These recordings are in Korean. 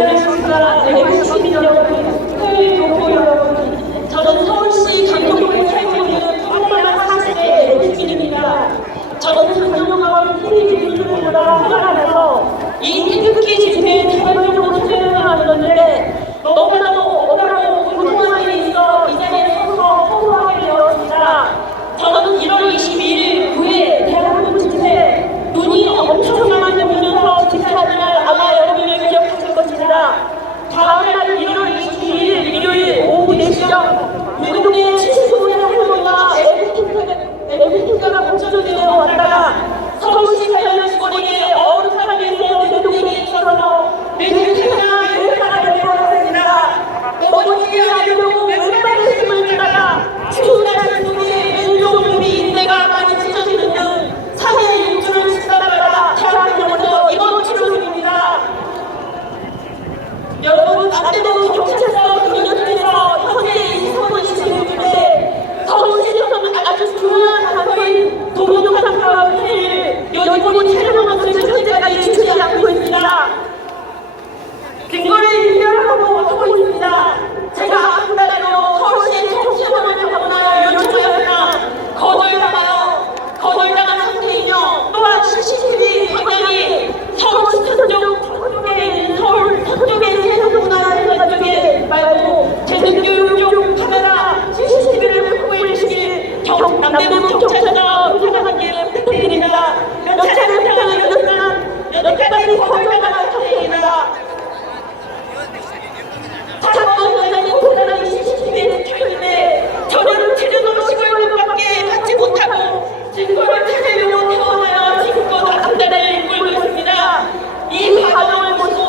안녕하십니까. 대구 시민 여러분, 교포 여러분. 저는 서울시 강동구에 살고 있는 평범한 40대 대구 시민입니다. 저는 강동구와 태극기 집회보다 화가 나서 이 태극기 집회에 자발적으로 참여하는 건데 너무나도 억울하고 고통한 일이 있어 이 자리에 서서 서고하게 되었습니다. 저는 1월 22일 9일 대한민국 집회 눈이 엄청 많이 오면서 집회하는 날 아마 여러분이 기억하실 것입니다. 다음날 1월 22일 일요일 오후 4시경 운동의 70소의 할머니가 애국팀가가 공천을 내려왔다가 서울시 관련시골에게 어느 사람이 세워 운동에 있어서 매주 태어나 열사가 되어왔습니다. 어머니를 알려고 왼발에 힘을 내다가 추운 날 운동에 왼쪽무릎이 인대가 많이 찢어지는 등 사회의 인주를 짓다가 대학병원에서 입원 치료 중입니다. 여러분, 안되면 경찰서 경력에서 현재 이성원 씨 중인데 서울시에서는 아주 중요한 단서인 동영상 사업을 여직원이 촬영한 것을 현재까지 주지 않고 있습니다. 근거를 인멸하고 있습니다. 제가 아프다고 서울시에 청취원을 하거나 요청하거나 거절당한 상태이며 또한 CCTV 화면이 서울시 서쪽에 있는 서울 서쪽의 세상문화회관 쪽에 말고 재능교육 카메라 CCTV를 확보해 주시길 남대문 경찰서장 부탁하기를 부탁드립니다. 몇 차례 부탁을 드렸지만 여태까지 거절당한 상태입니다. 사건 현장에 고스란히 CCTV에 찍혀있는데 저는 제대로 15일밖에 받지 못하고 증거를 찾으려고 태어나야 지금껏 한 달을 끌고 있습니다. 이 과정을 보시고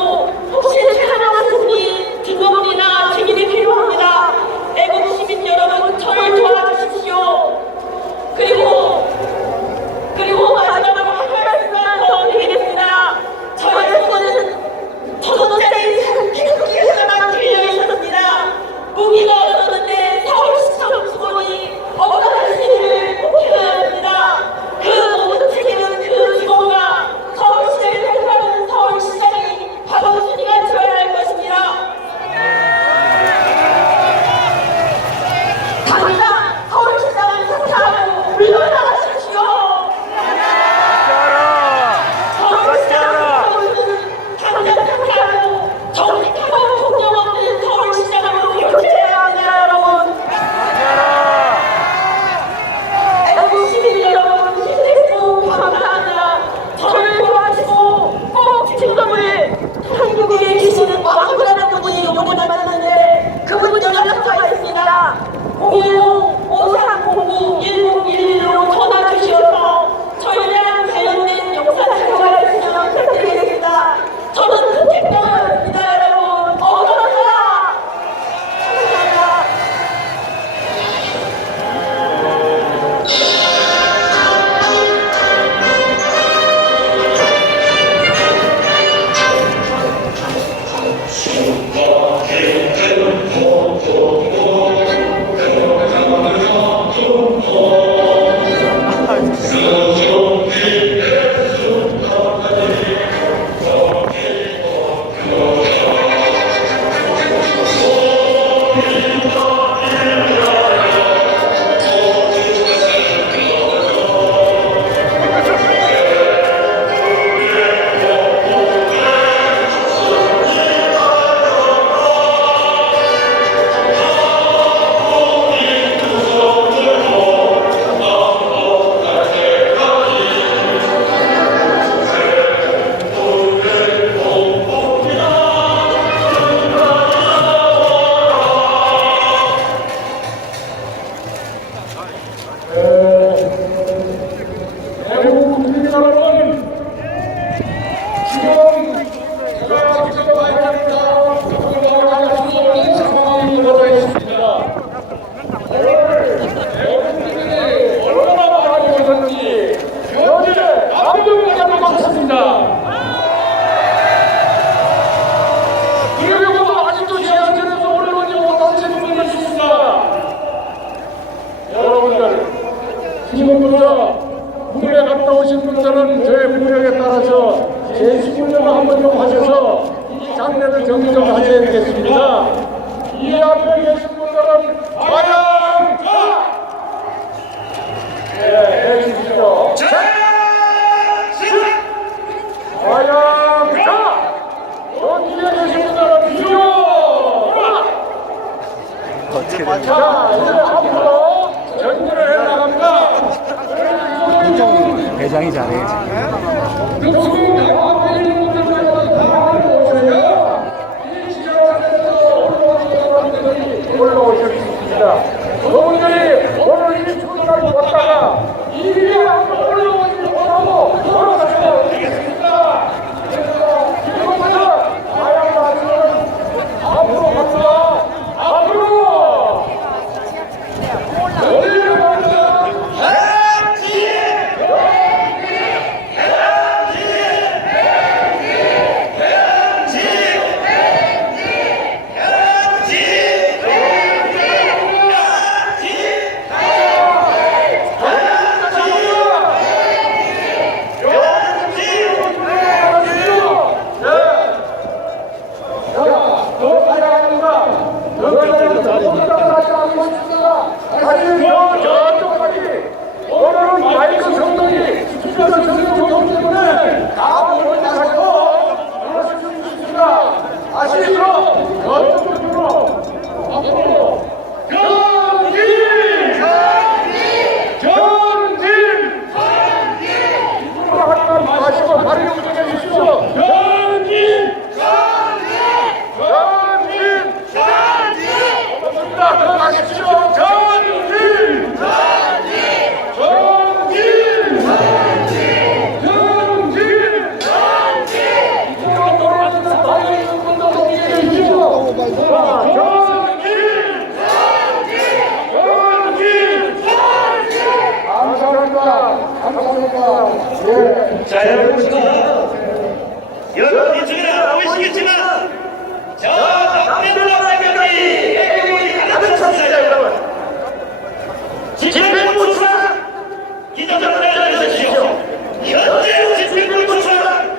혹시 사랑하는 분이 증거물이나 증인이 필요합니다. 애국 시민 여러분, 저를 도와주십시오. 그리고 마지막으로 한 말씀만 더 드리겠습니다. 저의 소원은 1,000원짜리 태극기 하나만 들려 있었습니다. 무기가 없었는데 서울시청 직원이 억울한 시위를 꼭 해야 합니다. 그 모든 책임은 그 직원과 서울시를 대표하는 서울시장이 박원순이가 져야 할 것입니다. 당장 서울시장을 사퇴하고 물러나가십시오. 당장 사퇴하고 정직하고 존경 없는 서울시장으로 교체해야 합니다, 여러분. 애국 시민 여러분, 힘내시고 감사합니다. 저를 도와주시고 꼭 증거물 한국에 계시는 왕부라는 분이 영원히 만났는데 그분 연락처가 있습니다. 010-5309-1011로 전화 주시어서 저희랑 관련된 영상 자료가 있으면 부탁드리겠습니다. 저는 택병입니다, 여러분. 어서오세요. 감사합니다. 대구 국민 여러분, 지금 제가 직접 발표하니까 공감할 수 없는 상황이 벌어져 있습니다. 오늘 대구 국민이 얼마나 많이 오셨는지 현재 안동까지 막혔습니다. 그리고 아직도 지하철에서 올라오지 못한 분들이 있습니다. 여러분들, 지금부터 군에 갔다 오신 분들은 저의 부력에 따라서 제 21년 한번 좀 하셔서 장례를 정리 좀 하셔야 되겠습니다. 이 앞에 계신 분들은 과연 해주시죠. 과연 저 뒤에 계신 분들은 비교. 자, 이제 앞으로 정리를 해나갑니다. 대장이 잘해. 올라오셨습니다. 그분들이 오늘 이 축사를 왔다가 이리 올라오지 못하고 돌아가셔야 되겠습니다. 그래서 지금부터 과연 말씀은 앞으로 갑니다. 앞으로 어디로 갑니다. 오늘은 마이크 성능이 스피커 성능이 좋기 때문에 다 올라가서 그러실 수 있습니다. 아시겠죠? 저쪽으로 앞으로 전진! 이쪽으로 하지만 마시고 다리 움직여 주십시오. 더 가십시오. 전진! 이쪽으로 돌아가는 다리 있는 분도 움직여 주십시오. 감사합니다. 예. 자, 여러분 이쪽에 보이시겠지만 저 남대문화까지 애국이 가득 찼습니다, 여러분. 집행부처 기자들을 내려주십시오. 현재 집행부처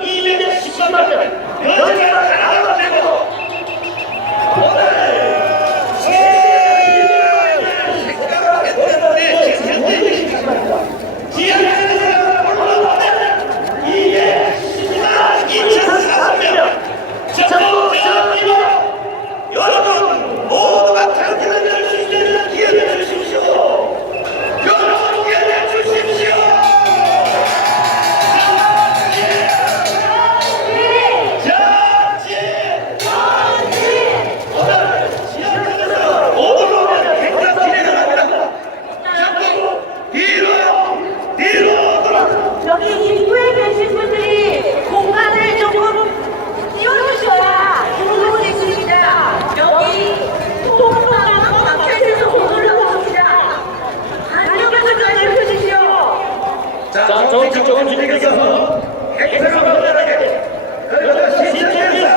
213만 명, 현재가 하나도 되고 오늘 생각을 했는데 지하에서 올라가면 이게 2,400명 전부 전부 여러분 모두가 당신을 낼 수 있는 기회를 주십시오. 여러분 기회를 주십시오. 오늘 지하에서 오르면 행사 진행을 합니다. 전부 뒤로 돌아. 여기 입구에 계신 분들이 공간을 조금 띄워주셔야 좋은 있습니다. 여기 통로가 막혀있어서 못 올라갑니다. 안쪽에서 좀 내려주십시오. 자, 저쪽은 진행해서 행사가 마련하게 그것을 시청해서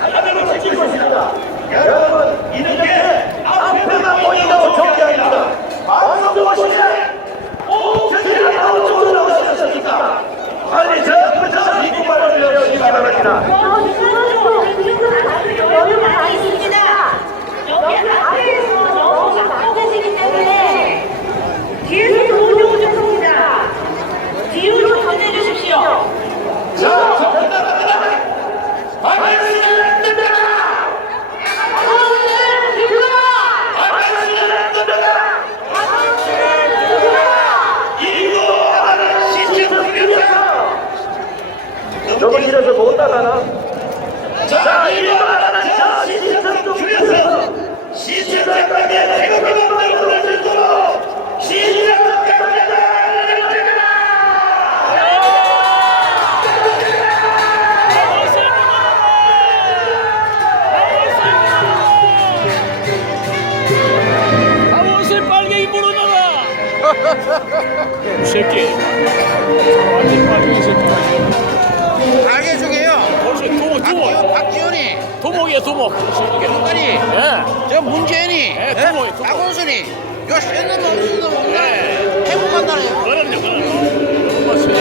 카메라로 찍고 있습니다. 여러분, 이렇게 앞에만 보인다고 좋은 게 아닙니다. 방송도 보시면 전체가 나온 쪽으로 나오셨습니까? 빨리 저 입구만을 열어주시기 바랍니다. 여유가 다 있습니다. 여기 앞에서 너무 막고 계시기 때문에 뒤에서 도움이 오셨습니다. 뒤로 좀 건네주십시오. 자, 방해하시면 안 됩니다. 방해하시면 안 됩니다. 이거는 시청률이야. 여기 길에서 못 나가나? 자, 이거는 저 시청 좀 줄여서 시청자에게 태극기 만들어 줄 도록 시청자에게 아버지 빨갱이 물어놔라. 이 새끼 완전 빨갱이 새끼. 알게 중에요. 박지원이, 도목이야 도목. 윤석열이, 예. 저 문재인이, 예, 도목이 도목. 박원순이, 요 센 놈 없어도 예. 행복한다네요. 그럼요. 맞습니다.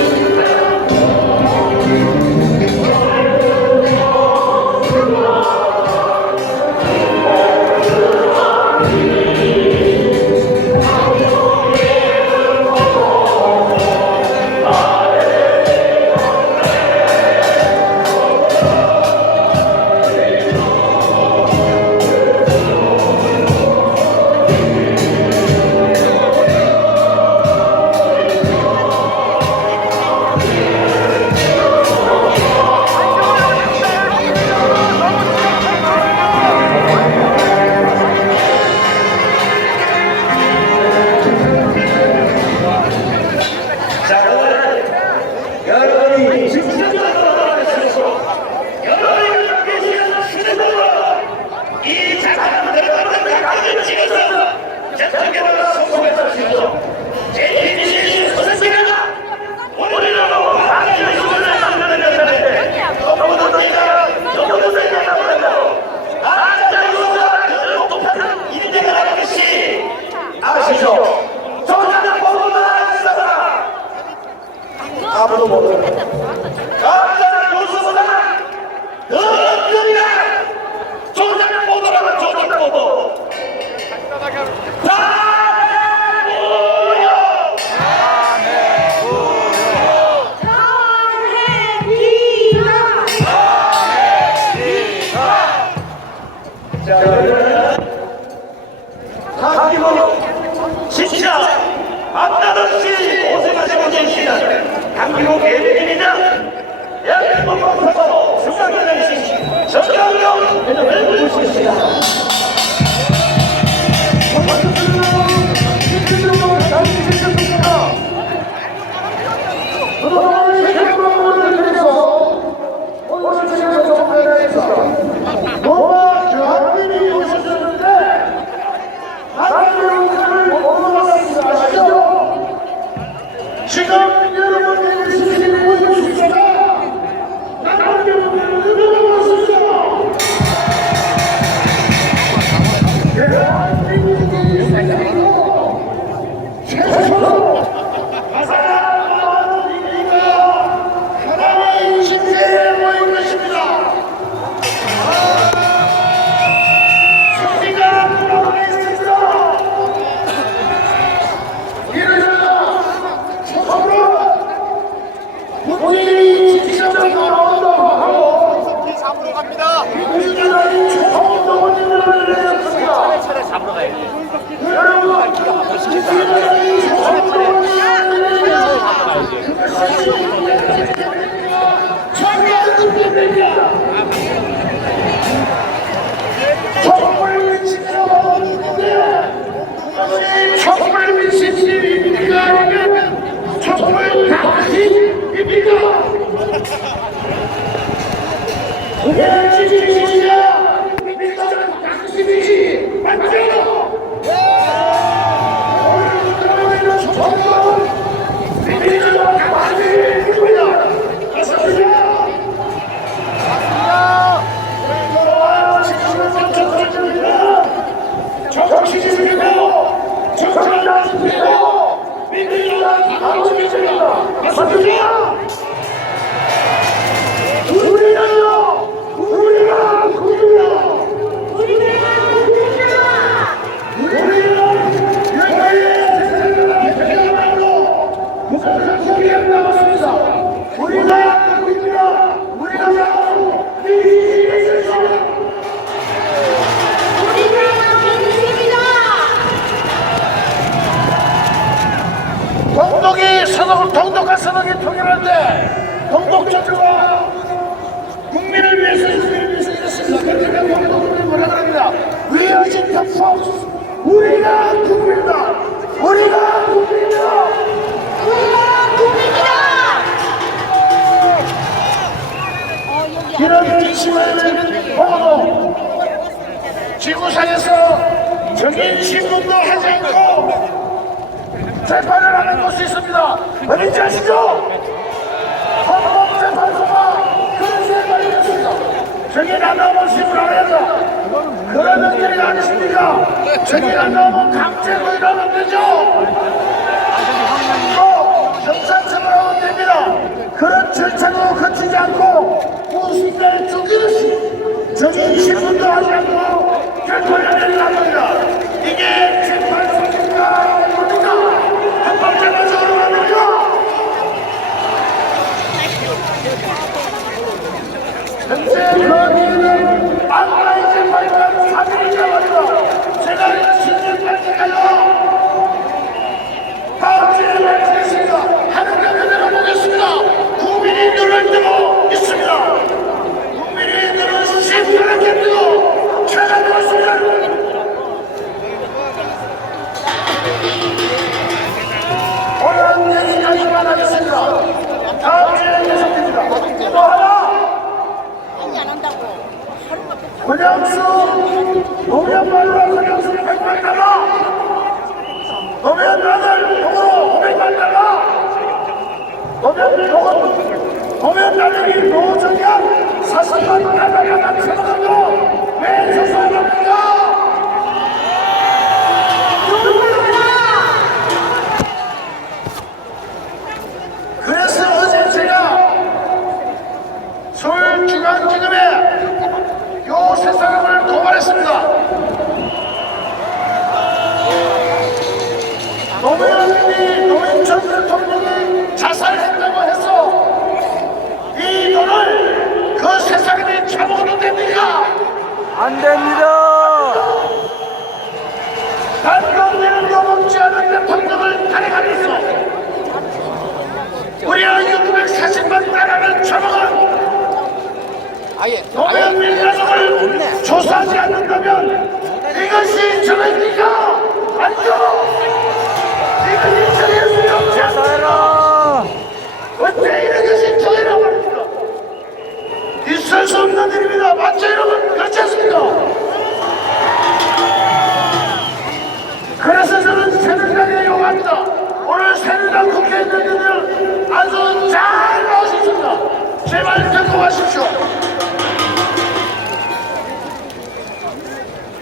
아무도 몰라요. 가짜는 교수보다 더 엉뚱이야. 조작 보도라면 조작 보도. 다 무효. 자, 그러면 강기국 진짜 밤낮없이 고생하시고 계시는 강기국 예비입니다. 대한민국 법사로 승강장이신 정강용 대표를 모십니다. 그동안 생명을 드려서 오늘 시간에 정부에서 너와 교황님이 오셨는데 하나님을 못 만났습니다. 아시죠? 지금 여러분들이 시신을 보여주시다가 하나님을 누려봤습니다. 대한민국이 세상으로 최초로 가사하는 이가 하나님의 신세에 모인 것입니다. 승리가 돌아오게 있습니다. 이러셔서 처음으로 본인이 직접 나온다고 하고 민주당이 처음으로 혼인을 내렸습니다. 여러분, 민주당이 처음으로 혼인을 내렸습니다. 정말 지켜보는데 정말 미신입니까? 아니면 정말 당신입니까? 왜 지키시냐? 민주당 당신이지 맞죠? 오늘 들어가는 정권 민주당 당신입니다. 맞습니다. 정치적이고 정치적이고 민주당 당신입니다. 맞습니다. 우리는요, 우리가 국민이요. 우리는 여기에 세상을 대표하고 무슨 소리가 나왔습니다. 우리가 국민이요. 우리가 민주주의입니다. 동독과 서독이 통일할 때 동독정부가 국민을 위해서 인민을 위해서 이랬습니다. 그러니까 동독을 뭐라 그럽니다. We are the force. 우리가 국민이다. 우리가 국민이다. 이런 기침을 보고도 지구상에서 정인 신문도 하지 않고 재판을 하는 곳이 있습니다. 어딘지 아시죠? 헌법재판소가 그런 재판이 있습니다. 정의가 너무 신문하겠다. 그러는 일이 아니십니까? 정의가 너무 강제로 일하면 되죠. 또 형사처벌하면 됩니다. 그런 절차도 거치지 않고 무슨날 쫓기듯이 정의 신문도 하지 않고 재판을 내리는 겁니다. 이게 재판소입니까? 뭡니까? 헌법재판소로 합니까? 현재 거기에는 안라인 재판이라는 사실이 있다고 제가 10년까지 가요. 다음 주에 말씀했습니다. 하늘의 그대로 보겠습니다. 국민이 눈을 뜨고 있습니다. 국민이 눈을 시퍼렇게 뜨고 찾아보았습니다. 오늘은 여기까지만 하겠습니다. 다음 주에 계속됩니다. 또 하나 권영수 노면말로 권영수를 100만 달러 노면단을 통으로 500만 달러 노면단이 노정현 40만 달러가 남쳐나가고 왜 조사합니까? 그래서 어제 어째 이런 것이 통일이라고 합니까? 있을 수 없는 일입니다. 맞죠 여러분? 그렇지 않습니까? 그래서 저는 새누리당에 요구합니다. 오늘 새누리당 국회의원님들 아주 잘 나오셨습니다. 제발 듣고 가십시오.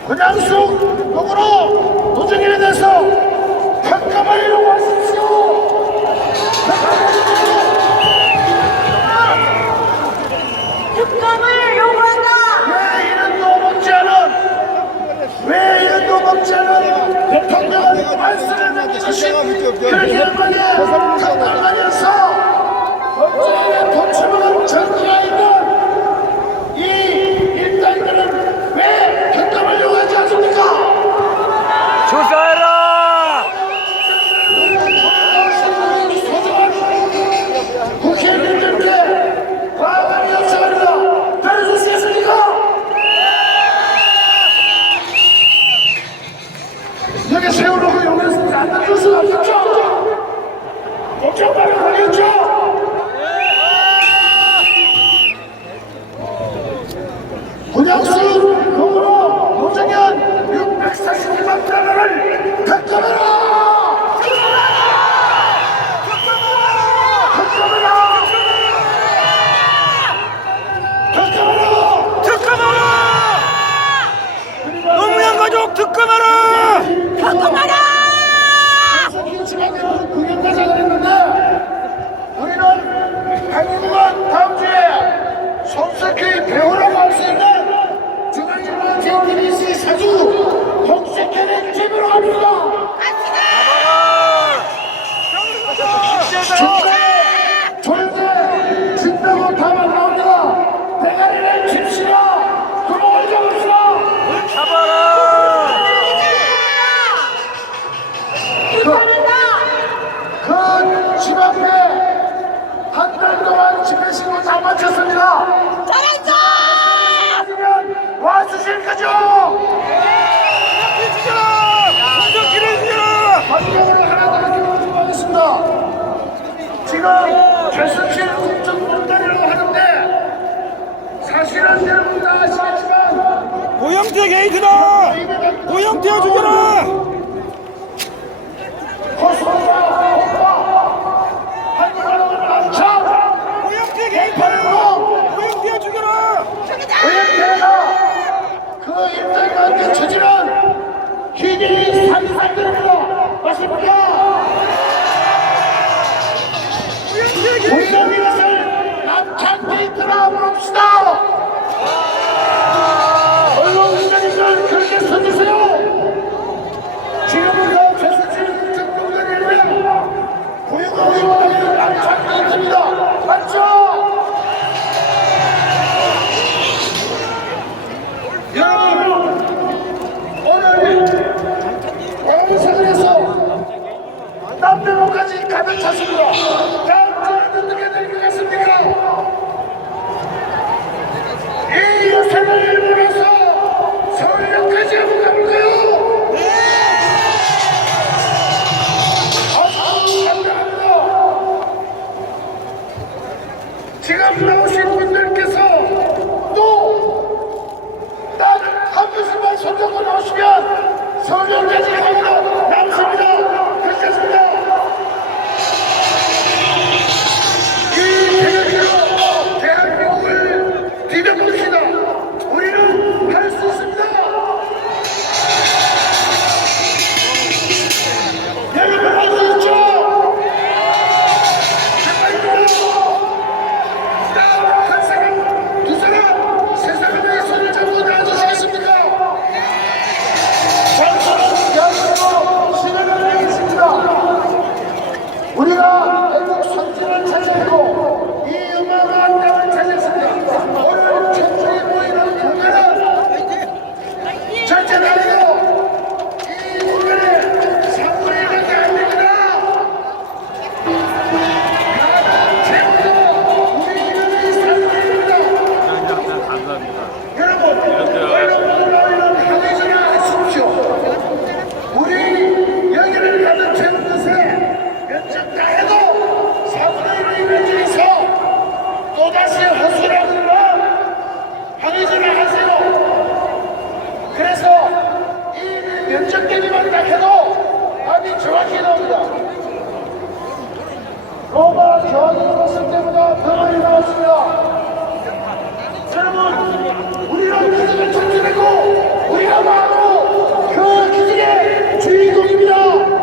그냥수 누구로 노정일에 대해서 평가를 요구하십시오. 특검을 요구한다. 왜 이름도 먹지 않은 대통령은 말씀을 맺으신 그렇게 한마디 특검하면서 법정에 도출을 전개하 있는 이 일당들은 왜 특검을 요구하지 않습니까? 조사해라! 국회의원님들께 과감히 요청합니다. 들어주시겠습니까? 여기 세워놓고 용해서 안 놔줄 수가 없겠죠? 걱정 말고 하겠죠? 분양수 공으로 노정현 642만 달러를 득점해라! 노무현 가족 특검하라! 구경가자가 했는데 우리는 한국은 다음 주에 손석희 배우라고 할 수 있는 중앙일보 JTBC 사주 홍석현의 집으로 갑니다. 졸대 진다고 담아 나옵니다. 대가리를 칩시다. 구멍을 잡읍시다. 그 집 앞에 한 달 동안 집회 신고 다 마쳤습니다. 잘했어. 와주실 거죠? 마지막으로 하나 더 말씀드리도록 하겠습니다. 지금 최순실 국정농단이라고 하는데 사실은 여러분 다 아시겠지만 고영태 게이트다! 고영태 죽여라! 고영태 게이트다! 고영태 죽여라! 그 일당한테 저지른 기니 산산들입니다. 맞습니까? 우리는 이것을 남창 데이트라 부릅시다. 언론 기자님들 그렇게 서주세요. 지금부터 최순실 국정농단에 대한 고용과 의원에게는 남창 데이트입니다. 맞죠? 여러분 오늘 광화문에서 남대문까지 가득 찼습니다. 다음 주에 어떻게 될 것 같습니까? 이 요새를 일본에서 서울역까지 한번 가볼까요? 아주 감사합니다. 지금 나오신 분들께서 또 딱 한 분씩만 손잡고 나오시면 서울역까지 가보다 남습니다. 그렇겠습니다. 정확히 나옵니다. 로마 견인 봤을 때보다 더 많이 나왔습니다. 여러분, 우리는 기적을 창조했고 우리가 바로 그 기적의 주인공입니다.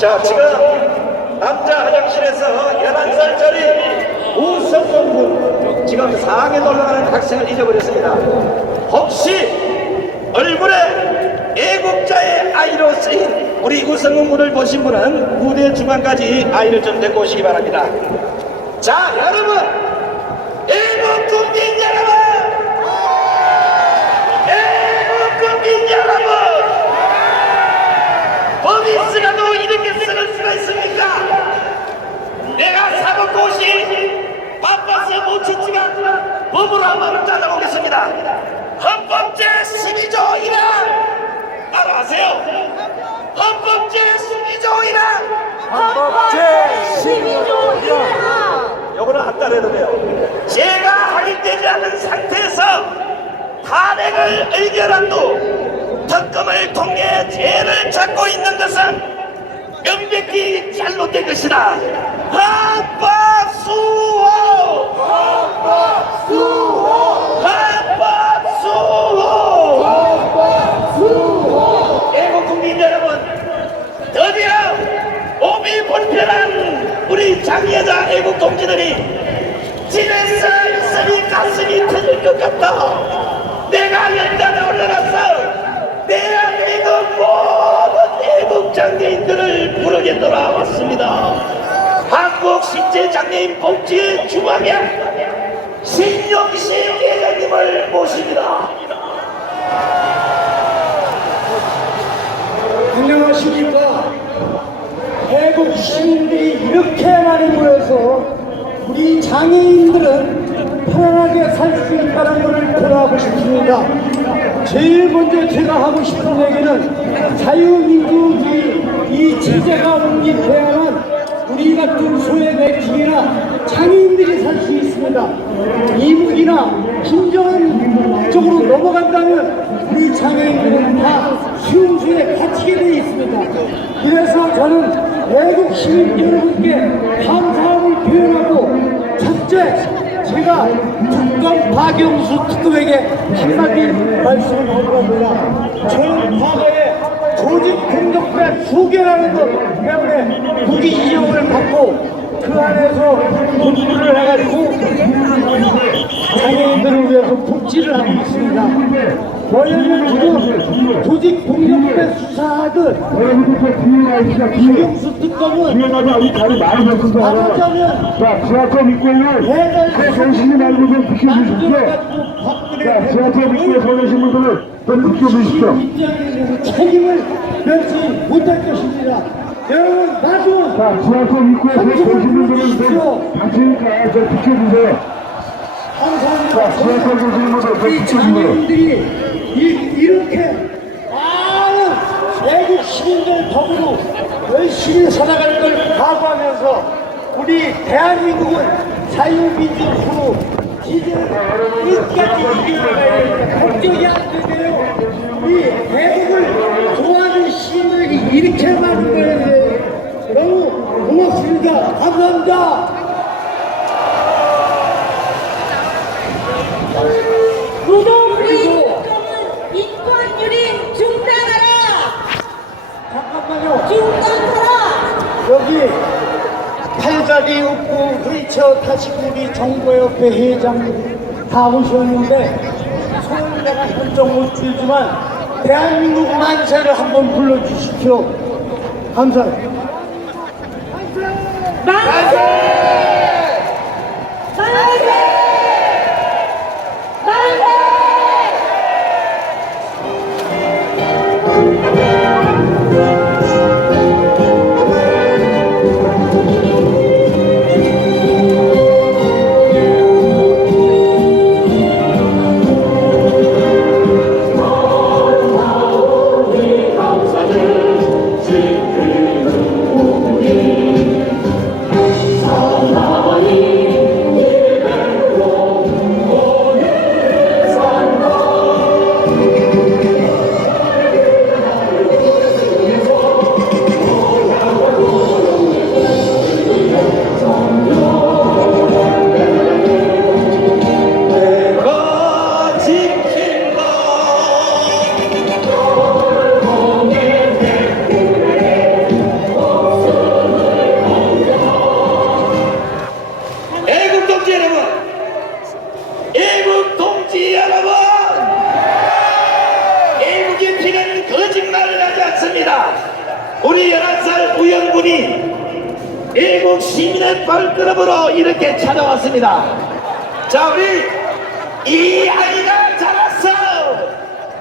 자, 지금 남자 화장실에서 11살짜리 우성공군 지금 상에 놀러가는 학생을 잊어버렸습니다. 혹시 얼굴에 애국자의 아이로 쓰인 우리 우성공군을 보신 분은 무대 중앙까지 아이를 좀 데리고 오시기 바랍니다. 자, 여러분, 애국국민 여러분, 애국국민 여러분, 법이 쓰라도 이렇게 쓰는 수가 있습니까? 내가 사법고시 바빠서 못 쳤지만 법으로 한번 찾아보겠습니다. 헌법 제12조 1항 바로 아세요? 헌법 제12조 1항 헌법 제12조 1항 요거는 안 따라해도 돼요. 제가 확인되지 않은 상태에서 탄핵을 의결한 후 특검을 통해 죄를 찾고 있는 것은 명백히 잘못된 것이다. 헌법 수호! 헌법 수호! 헌법 수호! 헌법 수호! 애국국민 여러분, 드디어 몸이 불편한 우리 장여자 애국동지들이 집에서 있으니 가슴이 터질 것 같다. 내가 연단에 올라갔어. 대한민국 모든 애국장애인들을 부르게 돌아왔습니다. 한국신체장애인 복지의 중앙에 신용식 회장님을 모십니다. 안녕하십니까. 애국 시민들이 이렇게 많이 모여서 우리 장애인들은 편안하게 살 수 있다는 것을 표현하고 싶습니다. 제일 먼저 제가 하고 싶은 얘기는 자유민주주의 이 체제가 옹립해야만 우리 같은 소외계층이나 장애인들이 살 수 있습니다. 이북이나 김정은 쪽으로 넘어간다면 우리 장애인들은 다 수용소에 갇히게 되어 있습니다. 그래서 저는 애국 시민 여러분께 감사함을 표현하고, 첫째, 제가 특검 박영수 특검에게 한마디 말씀을 하려고 합니다. 저는 과거에 조직 공격배 수개라는 것 때문에 무기 지형을 받고 그 안에서 복지를 해가지고 장애인들을 위해서 복지를 하고 있습니다. 뭐냐면 지금 조직 공격배 수사하듯 박영수 특검은 말하자면 자, 지하철 입구에는 서계시지 말고 좀 비켜주십시오. 자, 지하철 입구에 서계신 분들은 좀 비켜주십시오. 입장에 책임을 면치 못할 것입니다. 여러분, 나도 자, 지하철 입구에 서계신 분들은 좀 당치니까 좀 비켜주세요. 감사합니다. 자, 지하철 계시는 분들 좀 우리 비켜주세요. 장애인들이 법으로 열심히 살아갈 걸 각오하면서 우리 대한민국은 자유민주주의로 시대를 끝까지 이겨나가야 되니까 걱정이 안 되세요. 우리 대국을 좋아하는 시민들이 이렇게 많은 거예요. 너무 고맙습니다. 감사합니다. 노동부의 인권 유린 중단하라! 잠깐만요. 중단하라! 여기 팔다리 없고 휠체어 타시고 우리 정보협회 회장 다 오셨는데 손을 내가 결정 못 주지만 대한민국 만세를 한번 불러주십시오. 감사합니다. 만세! 만세! 만세! 우리 11살 우영군이 애국 시민의 발걸음으로 이렇게 찾아왔습니다. 자, 우리 이 아이가 자랐어.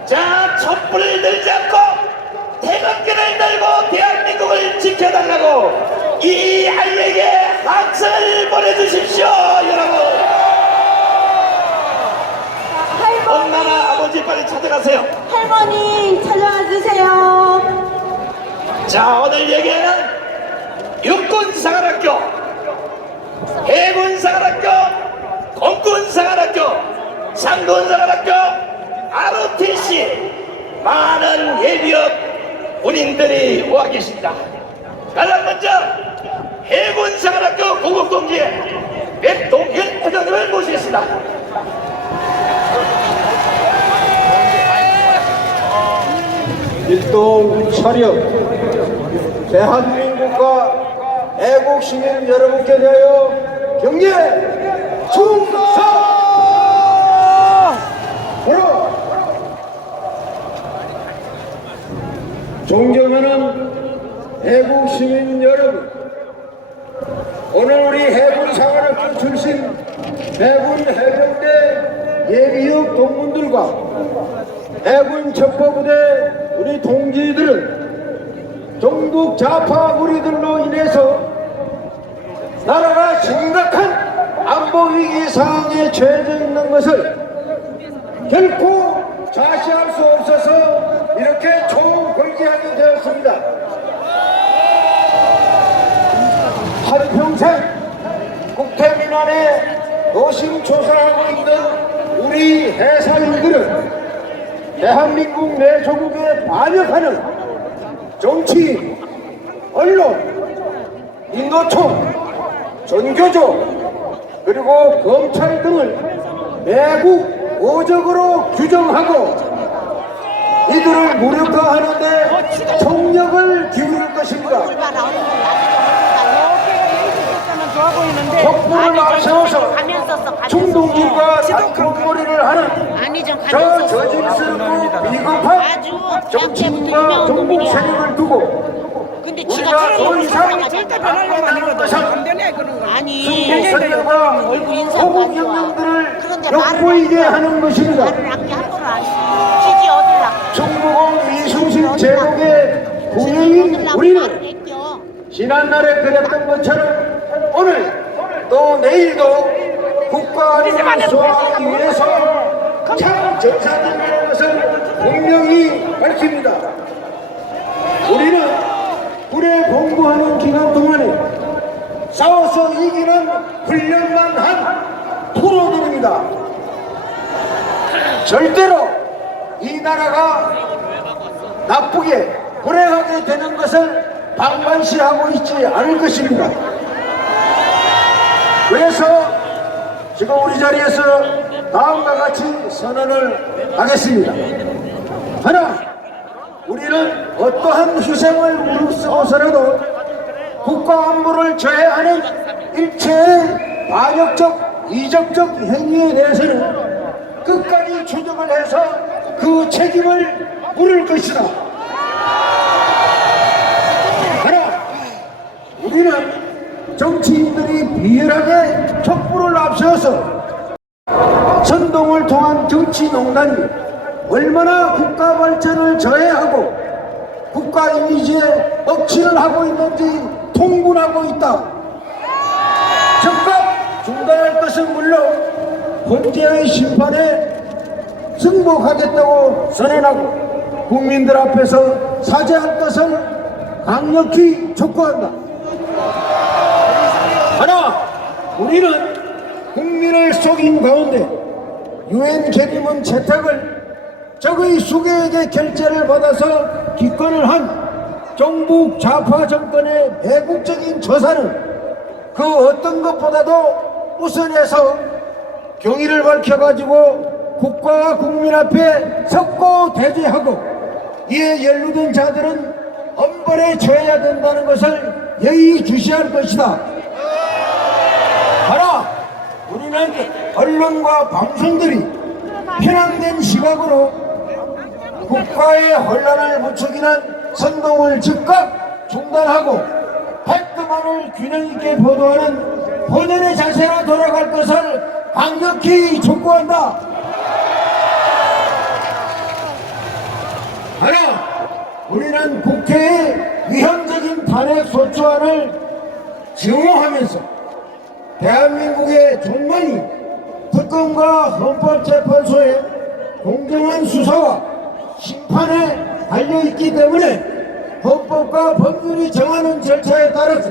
자, 촛불을 들지 않고 태극기를 들고 대한민국을 지켜달라고 이 아이에게 박수를 보내주십시오, 여러분. 엄마나 아버지 빨리 찾아가세요. 할머니 찾아와 주세요. 자, 오늘 얘기는 육군사관학교, 해군사관학교, 공군사관학교, 상군사관학교, ROTC 많은 예비역 군인들이 와 계십니다. 가장 먼저 해군사관학교 고급동지의 백동현 회장님을 모시겠습니다. 일동 차려 대한민국과 애국시민 여러분께 대하여 경례 충성! 존경하는 애국시민 여러분, 오늘 우리 해군사관학교 출신 해군 해병대 예비역 동문들과 해군 첩보부대 우리 동지들은 종북 좌파 무리들로 인해서 나라가 심각한 안보 위기 상황에 처해져 있는 것을 결코 좌시할 수 없어서 이렇게 총궐기하게 되었습니다. 한평생 국태민안에 노심초사하고 있는 우리 해사인들은 대한민국 내 조국에 반역하는 정치, 언론, 인도총, 전교조 그리고 검찰 등을 매국 오적으로 규정하고 이들을 무력화하는데 총력을 기울일 것입니다. 촛불을 앞세워서 충동질과 닭목걸이를 하는 저 저질스럽고 비겁한 정치인과 정복 세력을 두고 우리가 더 이상 낙관하는 것은 중국 세력과 호국 영령들을 엿보이게 하는 것입니다. 중국은 이순신 제국의 후예인 우리는 지난날에 그랬던 것처럼 오늘 또 내일도 국가 안보를 수호하기 위해서 참 전사들이라는 것을 분명히 밝힙니다. 우리는 기간 동안에 싸워서 이기는 훈련만 한 프로들입니다. 절대로 이 나라가 나쁘게 불행하게 되는 것을 방관시하고 있지 않을 것입니다. 그래서 지금 우리 자리에서 다음과 같이 선언을 하겠습니다. 하나, 우리는 어떠한 희생을 무릅쓰고서라도 국가 안보를 저해하는 일체의 반역적, 이적적 행위에 대해서는 끝까지 추적을 해서 그 책임을 물을 것이다. 하나, 우리는 정치인들이 비열하게 촛불을 앞세워서 선동을 통한 정치농단이 얼마나 국가 발전을 저해하고 국가 이미지에 억치를 하고 있는지 통분하고 있다. 즉각 중단할 것은 물론 헌재의 심판에 승복하겠다고 선언하고 국민들 앞에서 사죄할 것을 강력히 촉구한다. 하나, 우리는 국민을 속인 가운데 유엔 개림문 채택을 적의 수개에게 결재를 받아서 기권을 한 정부 좌파 정권의 매국적인 저사는 그 어떤 것보다도 우선해서 경의를 밝혀가지고 국가와 국민 앞에 섰고 대죄하고 이에 연루된 자들은 엄벌에 처해야 된다는 것을 예의주시할 것이다. 하나, 우리는 언론과 방송들이 편향된 시각으로 국가의 혼란을 부추기는 선동을 즉각 중단하고 팩트만을 균형 있게 보도하는 본연의 자세로 돌아갈 것을 강력히 촉구한다. 하나, 우리는 국회의 위헌적인 탄핵 소추안을 증오하면서 대한민국의 존만이 특검과 헌법재판소의 공정한 수사와 심판에 달려있기 때문에 헌법과 법률이 정하는 절차에 따라서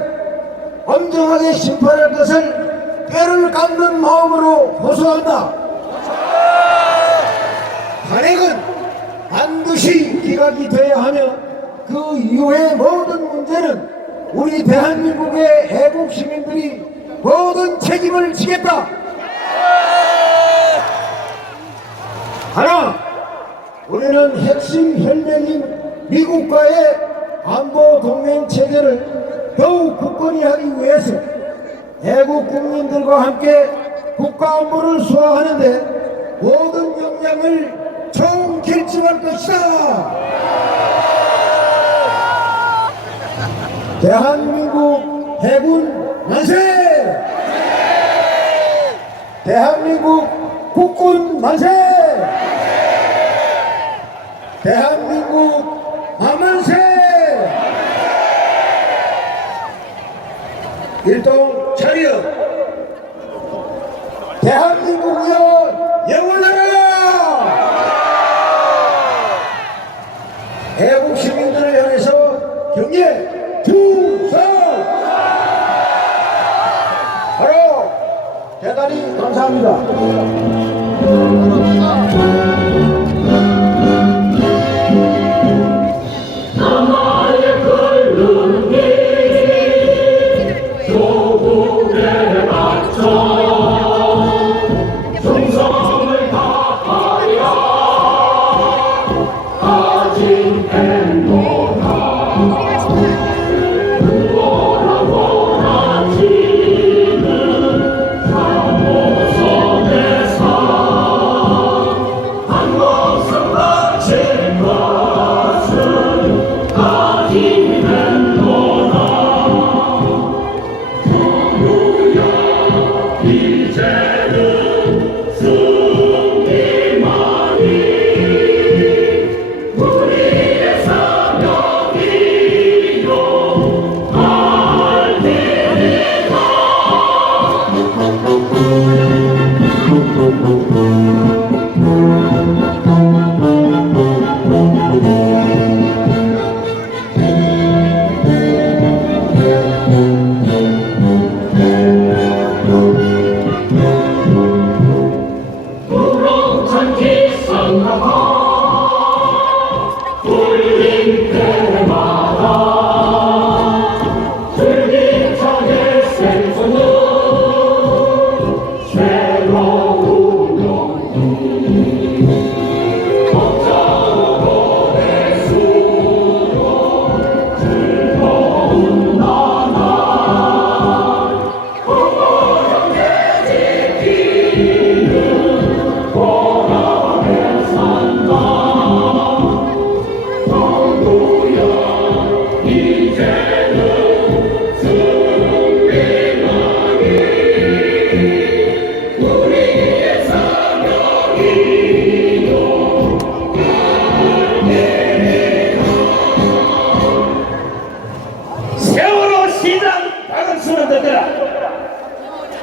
엄정하게 심판할 것을 뼈를 깎는 마음으로 호소한다. 탄핵은 반드시 기각이 되어야 하며 그 이후의 모든 문제는 우리 대한민국의 애국 시민들이 모든 책임을 지겠다. 하나, 우리는 핵심 혈맹인 미국과의 안보 동맹 체계를 더욱 굳건히 하기 위해서 애국 국민들과 함께 국가 안보를 수호하는데 모든 역량을 총결집할 것이다. 대한민국 해군 만세! 대한민국 국군 만세! 대한민국 만만세! 일동 차려! 대한민국이여 영원하라! 애국 시민들을 향해서 경례 충성! 바로 대단히 감사합니다.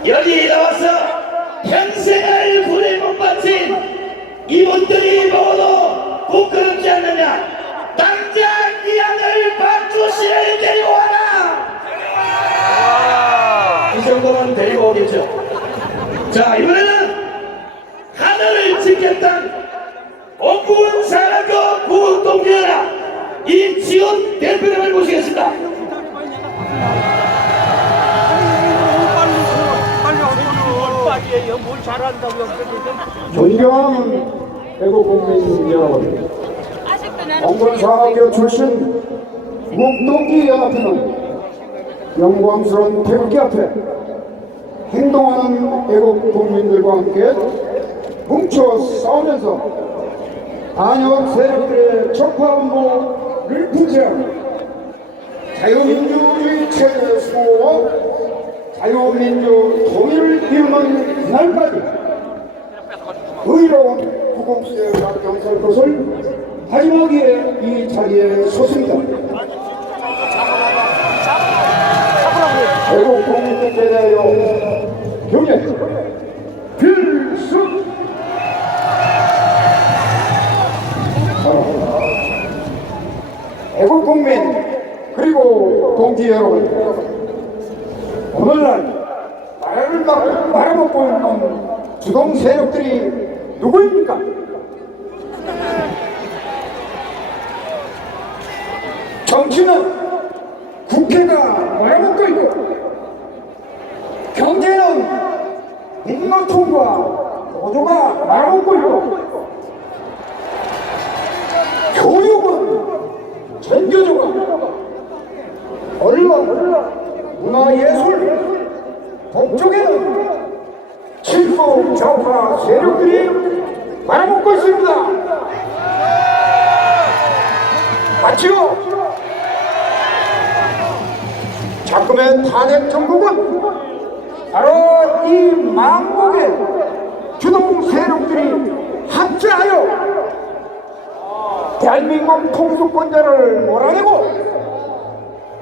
여기 나와서 평생을 불에 못 바친 이분들이 모두 부끄럽지 않느냐? 당장 이 아들 박주씨를 데리고 와라! 이 정도면 데리고 오겠죠. 자, 이번에는 하늘을 지켰던 원군 사랑과 구동기라 이지훈 대표님을 모시겠습니다. 존경하는 애국국민 여러분, 원군사학교 출신 묵동기연합회는 영광스러운 태극기 앞에 행동하는 애국국민들과 함께 뭉쳐 싸우면서 반역 세력들의 적화음모를 부채하고 자유민주주의 체제의 수호와 자유민주 통일을 이루는 그날까지 의로운 구공수대가 경설 것을 다짐하기에 이 자리에 섰습니다. 애국 국민들께 대하여 경례 필수. 애국 국민 그리고 동지 여러분, 오늘날 나라를 말아먹고 있는 주동 세력들이 누구입니까? 정치는 국회가 말아먹고 있고, 경제는 민노총과 노조가 말아먹고 있고, 교육은 전교조가, 언론, 문화예술, 북쪽에는 친북 좌파 세력들이 말아먹고 있습니다. 맞지요? 자금의 탄핵 정국은 바로 이 망국의 주동 세력들이 합체하여 대한민국 통수권자를 몰아내고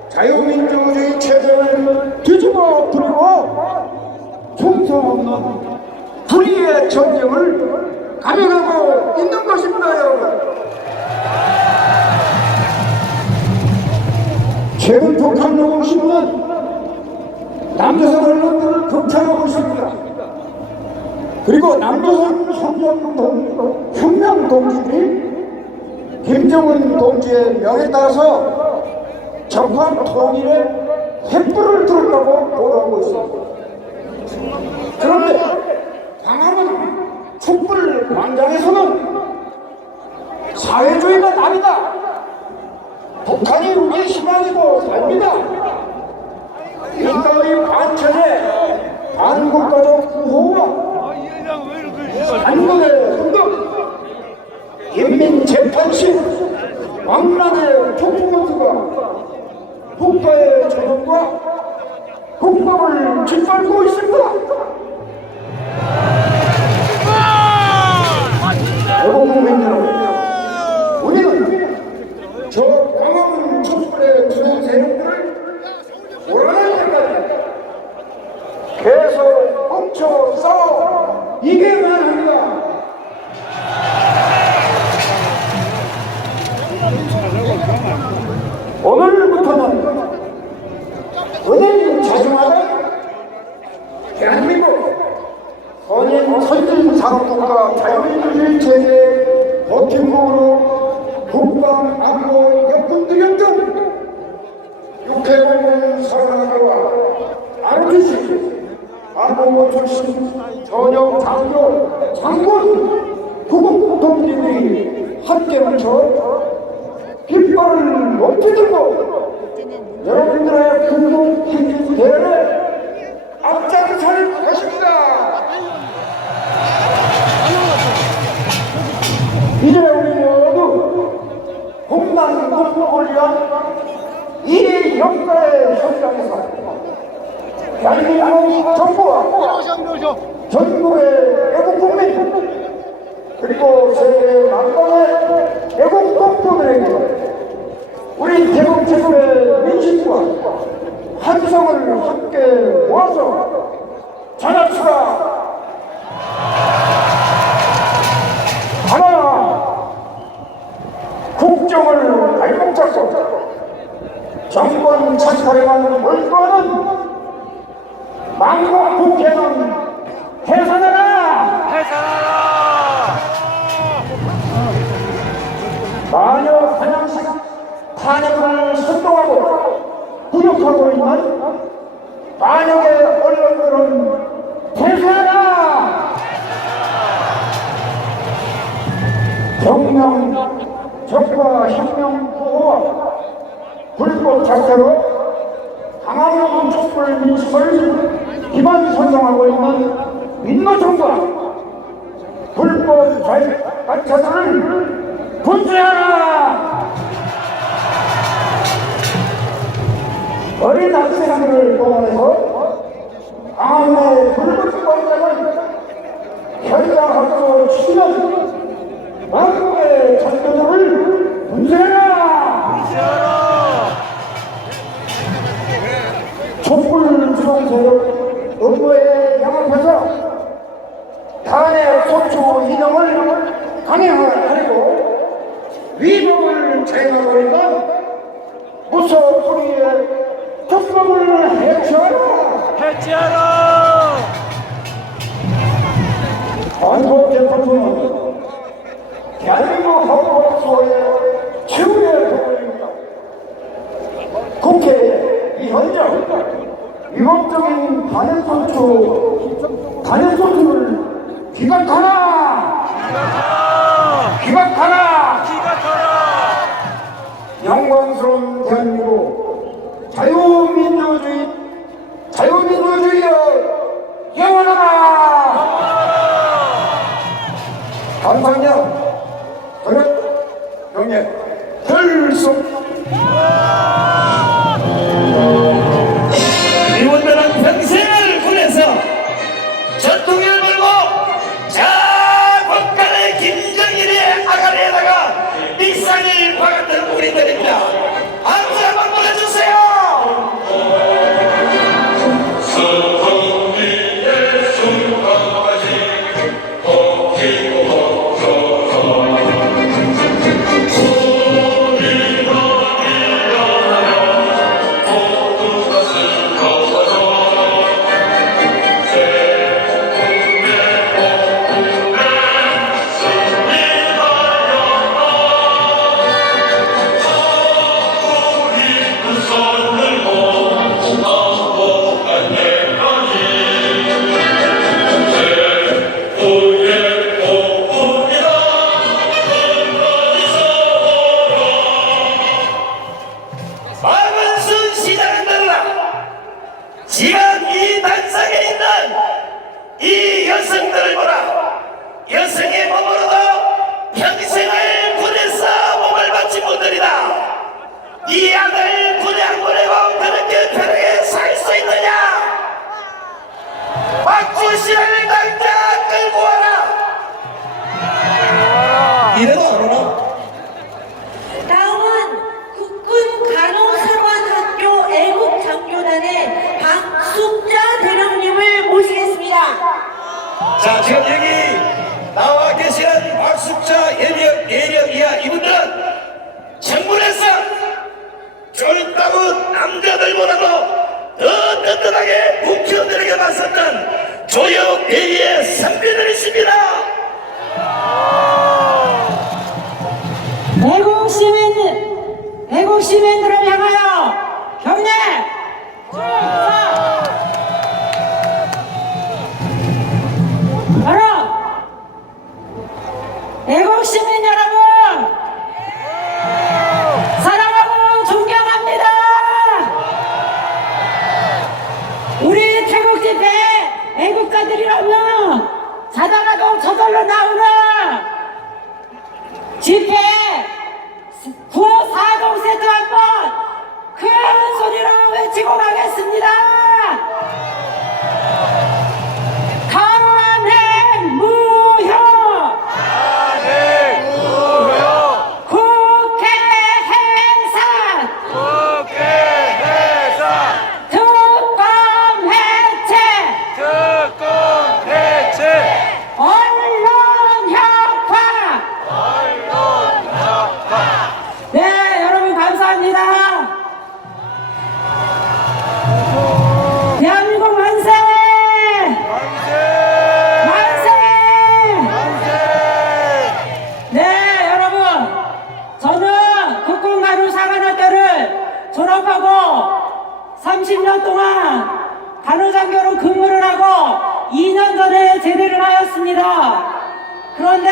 자유민주주의 체제를 뒤집어 버리고 총성 없는 불의의 전쟁을 감행하고 있는 것입니다, 여러분. 최근 북한노동신문은 남조선 언론들을 극찬하고 있습니다. 그리고 남조선 혁명 동지들이 김정은 동지의 명에 따라서 정권 통일에 횃불을 들었다고 보도하고 있습니다. 그런데 광화문 촛불 광장에서는 사회주의가 답이다, 북한이 우리의 희망이고 삶이다, 이따위 반체제, 반국가적 구호와 반국의 흔적, 인민재판실, 왕란의 촉구문수가 국가의 조정과 국법을 짓밟고 있습니다. 애국국민 여러분, 우리는 저 광화문 촛불의 주동 세력들을 몰아낼 때까지 계속 뭉쳐 싸워 이겨야만 합니다. 오늘부터는 은행 자중하자 대한민국 선진산업국가 자유민주주의 체제의 버팀목으로 국방, 안보, 역군 등 육해공군 사관학교와 ROTC, 안보부 출신 전역 장교, 장군, 구국 동지들이 함께 뭉쳐 깃발을 높이 들고 여러분들의 국민 행진 대회에 앞장설 것입니다. 이제 우리 모두 국난 극복을 위한 이 역사의 현장에서 대한민국 정부와 전국의 애국국민 그리고 세계 만방의 애국 동포들에게 우리 대국 제국의 민심과 한성을 함께 모아서 국정을 발목 잡고 정권 찬탈해가는 물건은 망국 국회는 해산하라! 마녀 사냥식 탄핵을 선동하고 구역하고 있는 마녀의 언론들은 퇴사하라! 혁명, 적과 혁명 후와 불법 작태로 강화영 촛불 민심을 기반 선동하고 있는 민노총과 불법 가짜들을 분쇄하라! 어린 학생들을 동원해서 강화의 불법 공작을 현장 학교 추진한 왕국의 전도들을 분쇄하라! 촛불 주동세력 업무에 양합해서 탄핵 소추 인용을 강행하고 위법을 자행하고 있는 무속 소리의 특법을 해체하라! 헌법재판소는 대한민국 헌법소의 최후의 법원입니다. 국회에 이 현장 위법적인 탄핵소추를 기각하라! 기각하라! 영광스러운 대한민국 자유민주주의여 영원하라! 감사합니다. 그릇 경례 결속. 의원들은 평생을 군에서 전통을 걸고 자 국가의 김정일의 아가리에다가 일상을 박았던 우리들입니다. 박수 한번 보내주세요. 박원순 시장은 들어라. 지금 이 단상에 있는 이 여성들을 보라. 여성의 몸으로도 평생을 군에서 몸을 바친 분들이다. 이 아들 군에 안 보내고 그렇게 편하게 살 수 있느냐? 박주 씨를 당장 끌고 와라. 이래도 안 오나? 다음은 국군 간호사관학교 애국장교단의 박숙자 대령님을 모시겠습니다. 자, 지금 여기 나와 계시는 박숙자 예령 이하 이분들은 정문에서 쫄따군 남자들보다도 더 든든하게 국회의원들에게 맞섰던 조역 대위의 선배들이십니다. 애국 시민들을 향하여 경례! 바로 애국 시민 여러분 사랑하고 존경합니다. 우리 태국 집회 애국가들이라면 자다가도 저절로 나오는 집회 9호 4동 세트 한번 큰 소리로 외치고 가겠습니다. 탄핵 무효! 탄핵 무효! 국회 해산! 국회 해산! 특검 해체! 특검 해체! 언론 혁파! 언론 혁파! 간호사관학교를 졸업하고 30년 동안 간호장교로 근무를 하고 2년 전에 제대를 하였습니다. 그런데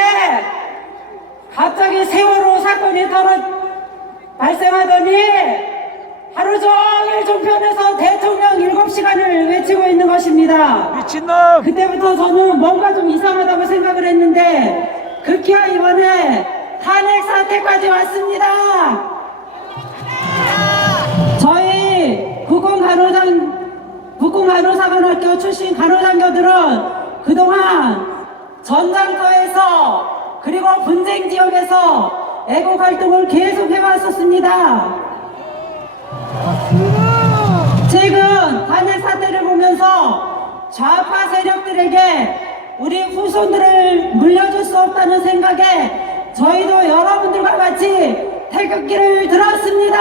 갑자기 세월호 사건이 발생하더니 하루 종일 종편에서 대통령 7시간을 외치고 있는 것입니다. 미친놈! 그때부터 저는 뭔가 좀 이상하다고 생각을 했는데 급기야 이번에 탄핵 사태까지 왔습니다. 저희 국군간호사관학교 출신 간호장교들은 그동안 전장터에서 그리고 분쟁 지역에서 애국활동을 계속 해왔었습니다. 최근 탄핵 사태를 보면서 좌파 세력들에게 우리 후손들을 물려줄 수 없다는 생각에 저희도 여러분들과 같이 태극기를 들었습니다.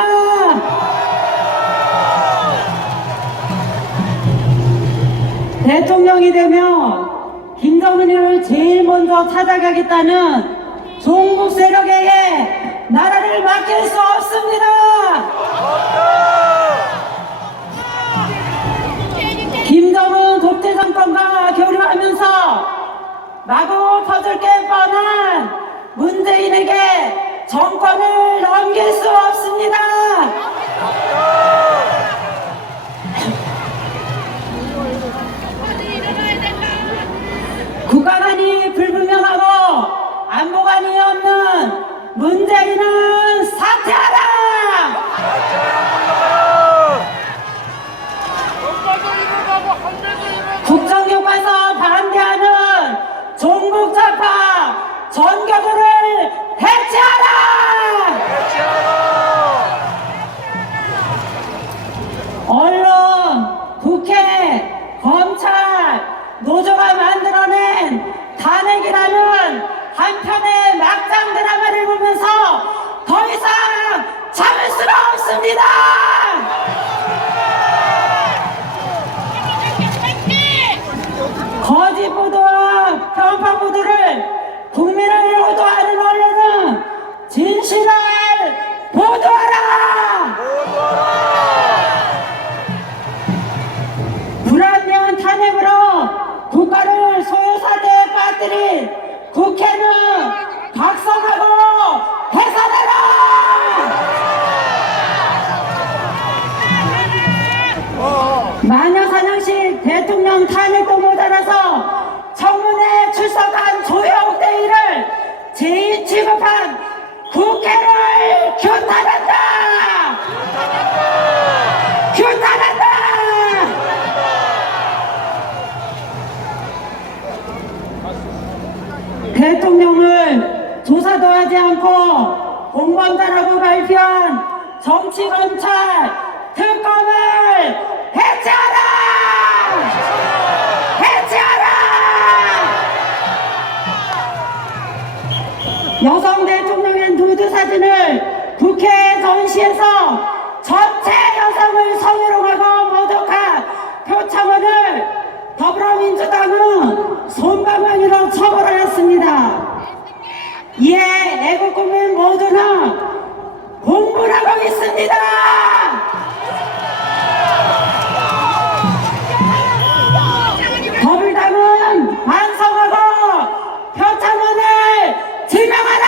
대통령이 되면 김정은을 제일 먼저 찾아가겠다는 종북 세력에게 나라를 맡길 수 없습니다. 김정은 독재 정권과 교류하면서 마구 터질 게 뻔한 문재인에게 정권을 넘길 수 없습니다. 국가관이 불분명하고 안보관이 없는 문재인은 사퇴하라! 국정교과서 반대하는 종북좌파 전교조를 해체하라! 언론, 국회, 검찰, 노조가 만들어낸 탄핵이라는 한편의 막장 드라마를 보면서 더 이상 참을 수가 없습니다! 거짓 보도와 편파 보도를 국민을 호도하는 언론은 진실을 보도하라! 불합리한 탄핵으로 국가를 소요사태에 빠뜨린 국회는 각성하고 해산하라! 마녀사냥식 대통령 탄핵도 모자라서 청문회에 출석한 조영대의를 제일 취급한 국회를 규탄한다! 규탄한다! 대통령을 조사도 하지 않고 공범자라고 발표한 정치검찰 특검을 해체하라! 해체하라! 여성 대통령의 누드 사진을 국회에 전시해서 전체 여성을 성희롱하고 모독한 표창원을 더불어민주당은 솜방망이로 처벌을 했습니다. 이에 애국국민 모두는 공분하고 있습니다. 더불당은 반성하고 표창원을 지명하라!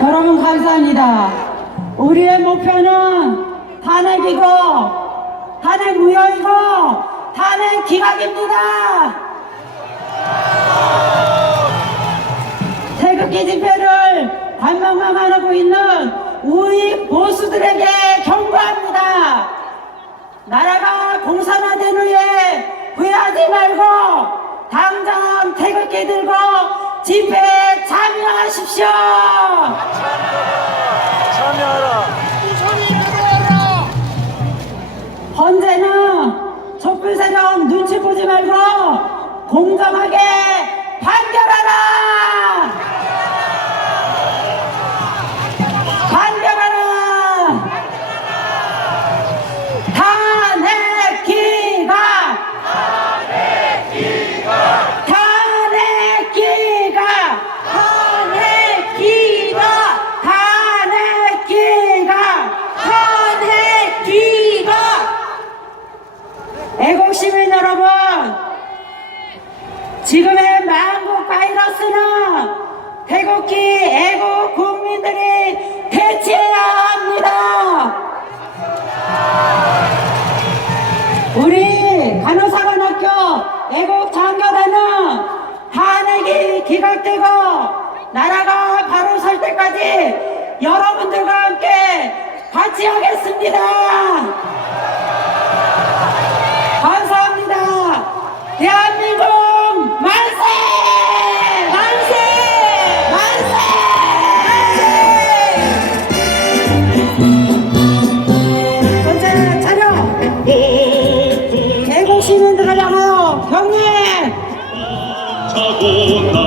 여러분 감사합니다. 우리의 목표는 탄핵이고 탄핵 무효이고 탄핵 기각입니다. 태극기 집회를 반복하고 있는 우익 보수들에게 경고합니다. 나라가 공산화된 후에 후회하지 말고 당장 태극기 들고 집회에 참여하십시오. 참여하라. 헌재는 촛불 세력 눈치 보지 말고 공정하게 판결하라! 판결하라! 탄핵 기각! 탄핵 기각! 탄핵 기각! 이제 만국 바이러스는 태극기 애국 국민들이 대체해야 합니다. 우리 간호사관학교 애국 장교단은 탄핵이 기각되고 나라가 바로 설 때까지 여러분들과 함께 같이 하겠습니다. 감사합니다. 대한민국 만세! 만세! 만세! 만세! 전체 차려! 애국 시민들을 향하여 경례!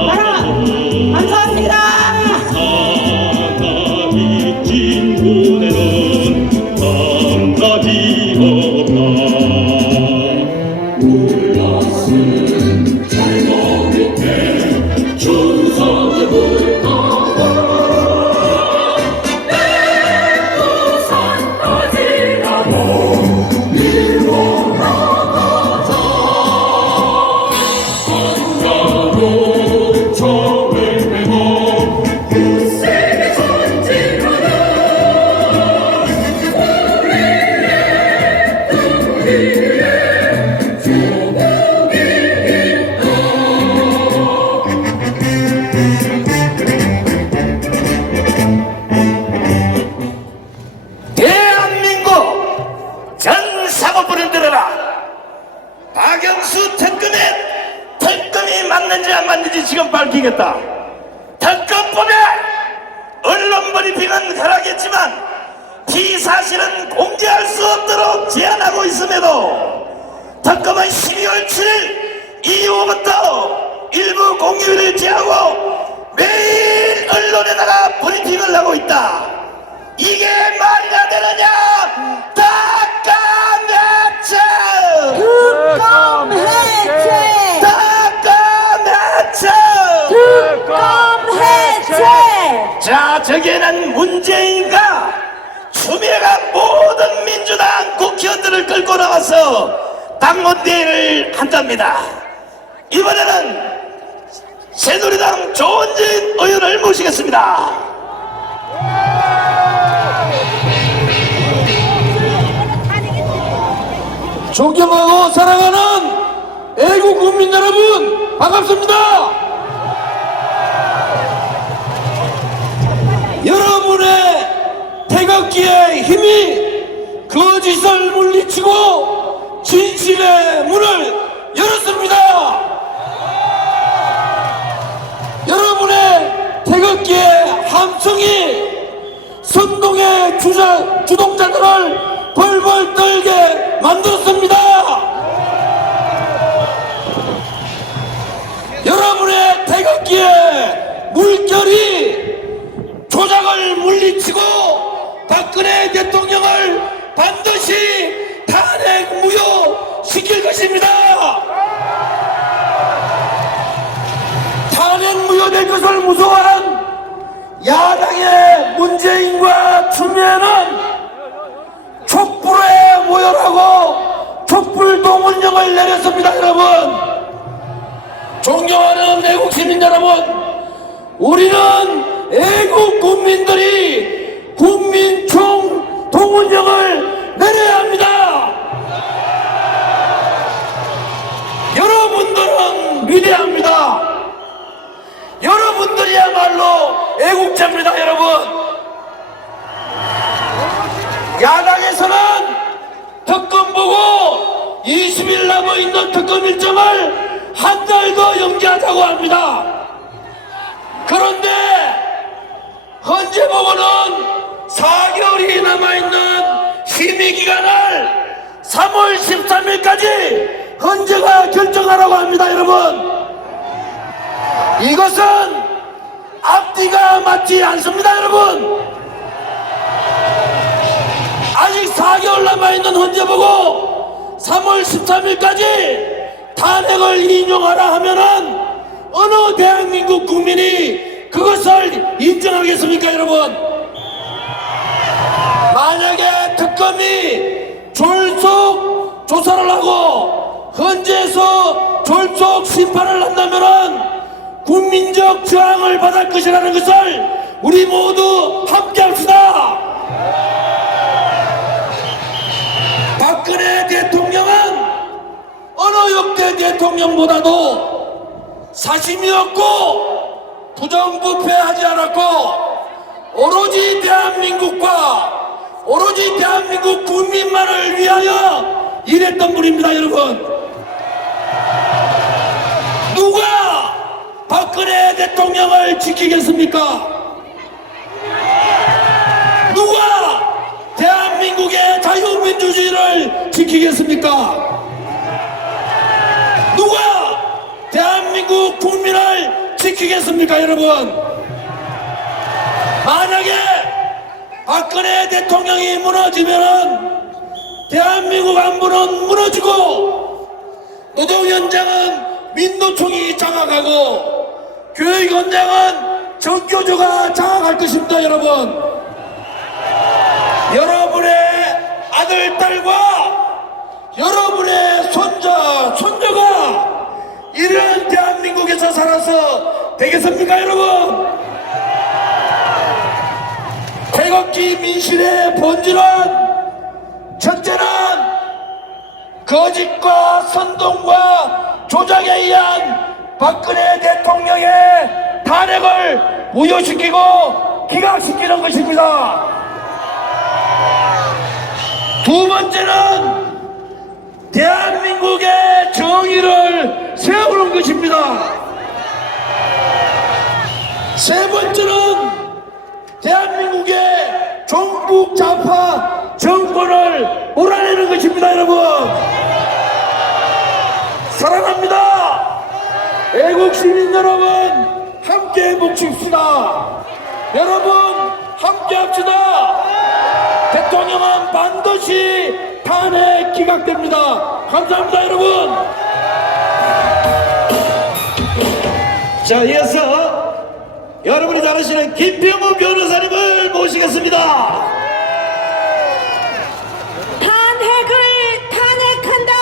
하나! 감사합니다! 대한민국 전 사고불을 들어라. 박영수 특검이 맞는지 안 맞는지 지금 밝히겠다. 특검법에 언론 브리핑은 허락했지만 피사실은 공개할 수 없도록 제한하고 있음에도 특검은 12월 7일 이후부터 일부 공개를 제하고 매일 언론에다가 브리핑을 하고 있다. 이게 말이나 되느냐? 특검 해체! 특검 해체! 특검 해체! 특검 해체! 자, 저기에는 문재인과 추미애가 모든 민주당 국회의원들을 끌고 나와서 당원대회를 한답니다. 이번에는 새누리당 조원진 의원을 모시겠습니다. 존경하고 사랑하는 애국 국민 여러분, 반갑습니다. 여러분의 태극기의 힘이 거짓을 물리치고 진실의 문을 열었습니다. 여러분의 태극기의 함성이 선동의 주동자들을 벌벌 떨게 만들었습니다. 여러분의 태극기의 물결이 조작을 물리치고 박근혜 대통령을 반드시 탄핵 무효시킬 것입니다. 탄핵 무효될 것을 무서워한 야당의 문재인과 추미애는 촛불에 모여라고 촛불 동원령을 내렸습니다. 여러분, 존경하는 애국 시민 여러분, 우리는 애국 국민들이 국민총 동원령을 내려야 합니다. 여러분들은 위대합니다. 여러분들이야말로 애국자입니다. 여러분, 야당에서는 특검 보고 20일 남아있는 특검 일정을 한 달 더 연기하자고 합니다. 그런데 현재 보고는 4개월이 남아있는 심의기간을 3월 13일까지 헌재가 결정하라고 합니다. 여러분, 이것은 앞뒤가 맞지 않습니다. 여러분, 아직 4개월 남아있는 헌재 보고 3월 13일까지 탄핵을 인용하라 하면은 어느 대한민국 국민이 그것을 인정하겠습니까? 여러분, 만약에 특검이 졸속 조사를 하고 헌재에서 졸속 심판을 한다면은 국민적 저항을 받을 것이라는 것을 우리 모두 함께합시다. 박근혜 대통령은 어느 역대 대통령보다도 사심이 없고 부정부패하지 않았고 오로지 대한민국과 오로지 대한민국 국민만을 위하여 일했던 분입니다. 여러분, 누가 박근혜 대통령을 지키겠습니까? 누가 대한민국의 자유민주주의를 지키겠습니까? 누가 대한민국 국민을 지키겠습니까? 여러분, 만약에 박근혜 대통령이 무너지면은 대한민국 안보는 무너지고 노동 현장은 민노총이 장악하고 교육 현장은 정교조가 장악할 것입니다. 여러분, 여러분의 아들, 딸과 여러분의 손자, 손녀가 이런 대한민국에서 살아서 되겠습니까? 여러분, 태극기 민심의 본질은 첫째는 거짓과 선동과 조작에 의한 박근혜 대통령의 탄핵을 무효시키고 기각시키는 것입니다. 두 번째는 대한민국의 정의를 세우는 것입니다. 세 번째는 대한민국의 종북 좌파 정권을 몰아내는 것입니다. 여러분, 사랑합니다. 애국 시민 여러분, 함께 뭉칩시다. 여러분, 함께 합시다. 대통령은 반드시 탄핵 기각됩니다. 감사합니다. 여러분. 자, 이어서 여러분이 잘 아시는 김병호 변호사님을 모시겠습니다. 탄핵을 탄핵한다.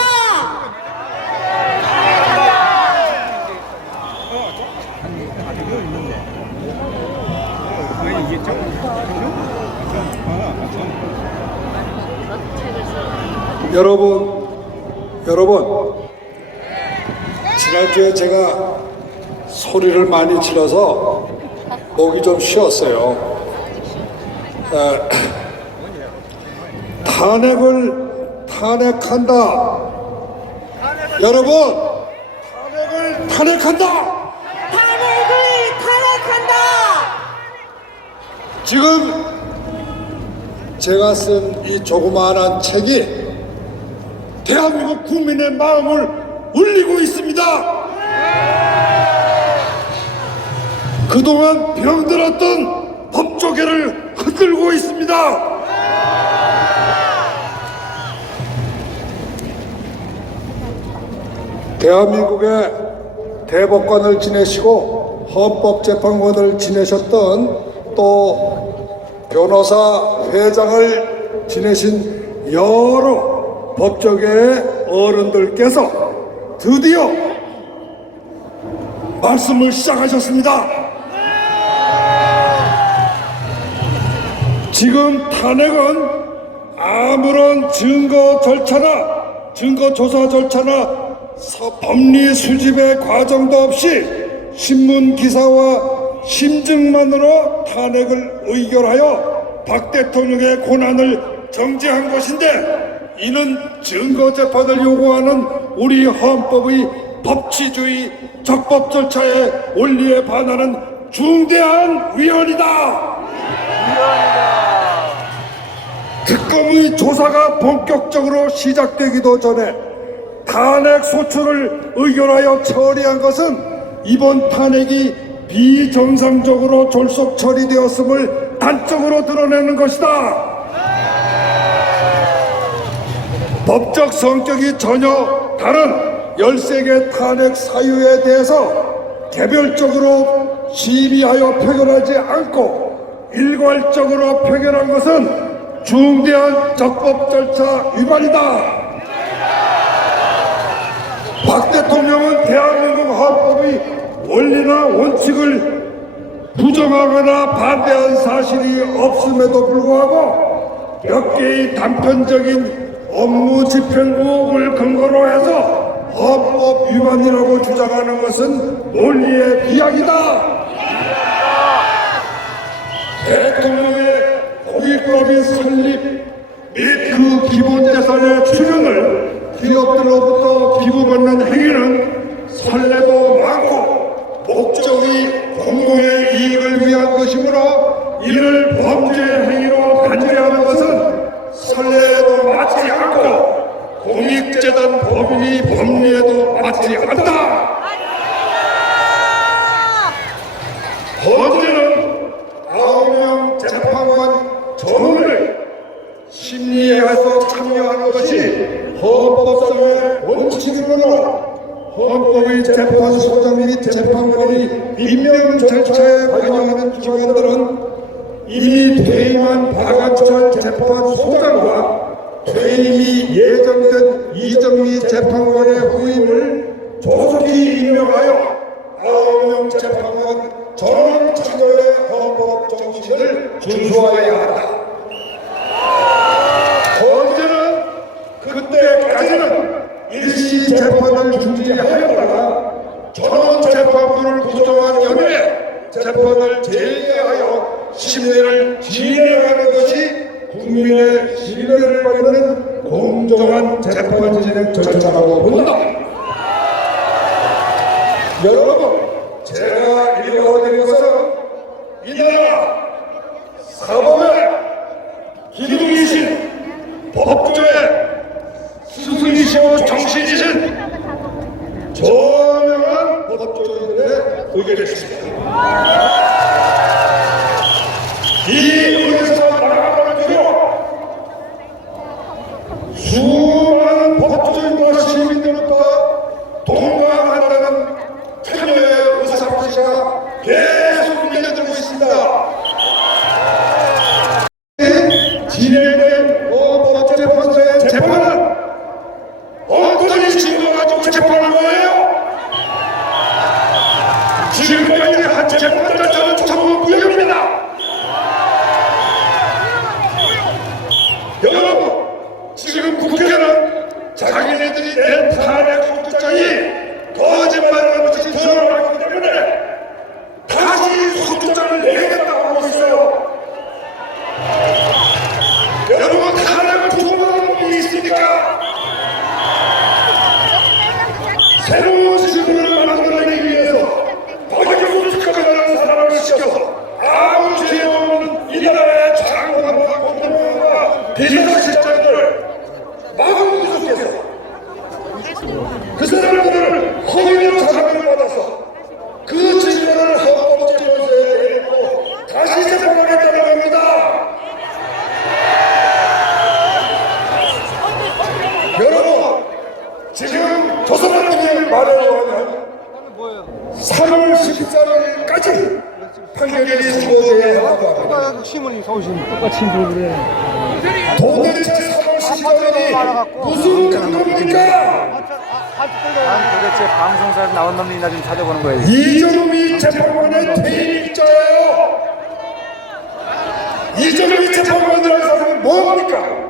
여러분, 지난주에 제가 소리를 많이 질러서 목이 좀 쉬었어요. 탄핵한다. 여러분, 탄핵한다. 지금 제가 쓴 이 조그마한 책이 대한민국 국민의 마음을 울리고 있습니다. 그동안 병들었던 법조계를 흔들고 있습니다. 대한민국의 대법관을 지내시고 헌법재판관을 지내셨던 또 변호사 회장을 지내신 여러 법조계의 어른들께서 드디어 말씀을 시작하셨습니다. 지금 탄핵은 아무런 증거 조사 절차나 법리 수집의 과정도 없이 신문 기사와 심증만으로 탄핵을 의결하여 박 대통령의 권한을 정지한 것인데, 이는 증거 재판을 요구하는 우리 헌법의 법치주의 적법 절차의 원리에 반하는 중대한 위헌이다. 특검의 조사가 본격적으로 시작되기도 전에 탄핵 소추를 의결하여 처리한 것은 이번 탄핵이 비정상적으로 졸속 처리되었음을 단적으로 드러내는 것이다. 법적 성격이 전혀 다른 13개 탄핵 사유에 대해서 개별적으로 심의하여 표결하지 않고 일괄적으로 표결한 것은 중대한 적법 절차 위반이다. 박 대통령은 대한민국 헌법의 원리나 원칙을 부정하거나 반대한 사실이 없음에도 불구하고 몇 개의 단편적인 업무 집행 의혹을 근거로 해서 헌법 위반이라고 주장하는 것은 논리의 비약이다. 대통령의 고위법인 설립 및 그 기본재산의 출연을 기업들로부터 기부받는 행위는 선례도 많고 목적이 공공의 이익을 위한 것이므로 이를 범죄 행위로 간주하는 것은 선례에도 맞지 않고 공익재단 법인이 법리에도 맞지 않다. 헌재는 9명 재판관 전원을 심리에서 참여하는 것이 헌법상의 원칙이므로 헌법의 재판소장 및 재판관의 임명 절차에 관여하는 기관들은 이미 퇴임한 박한철 재판소장과 퇴임이 예정된 이정미 재판관의 후임을 조속히 임명하여 9명 재판관 전원 참여의 헌법 정신을 준수하여야 한다. 헌재는 그때까지는 일시 재판을 중지하였다가 전원 재판부를 구성한 연후에 재판을 재개하여 심리를 진행하는 것이 국민의 신뢰를 받는 공정한 재판 진행 절차라고 본다. 여러분, 제가 읽어드린 것은 이 나라 사법의 기둥이신 법조의 스승이시오 정신이신 저명한 법조인들의 의견이었습니다. 이 의견에서 나아가는 뒤로 수많은 법조인과 시민들로부터 동감한다는 참여의 의사표시가 계속 밀려들고 있습니다. 진행된 헌법재판소의 재판은 어떤 증거 가지고 재판한 거예요? 지금까지 한 재판자는 전부 무혐의입니다. 여러분, 지금 국회는 자기네들이 낸 탄핵 소추장이 거짓말하는 것이 드러나기 때문에 다시 소추장을 내겠다고 하고 있어요. 여러분, 탄핵을 두 번 하는 분이 있습니까? 새로운 시스템을 만들어내기 위해서 박영수 특검이라는 사람을 시켜서 아무 죄 없는 이 나라의 장관과 공무원과 비서실장들을 마구 구속해서 그 사람들을 허위로 자백을 받아서 그 증거를 헌법재판소에 내놓고 다시 재판하겠다는 겁니다. 여러분, 지금 조선한국을 말하려고 하면 3월 14일까지 판결이 선고돼야 한다고 합니다. 신문이 서울신 똑같이 그래. 도대체 3월 14일이 무슨 근거입니까? 도대체 방송사에서 나온 놈이나 좀 찾아보는 거예요. 이정미 재판관의 퇴임일자예요. 이정미 재판관이라는 사람은 뭡니까?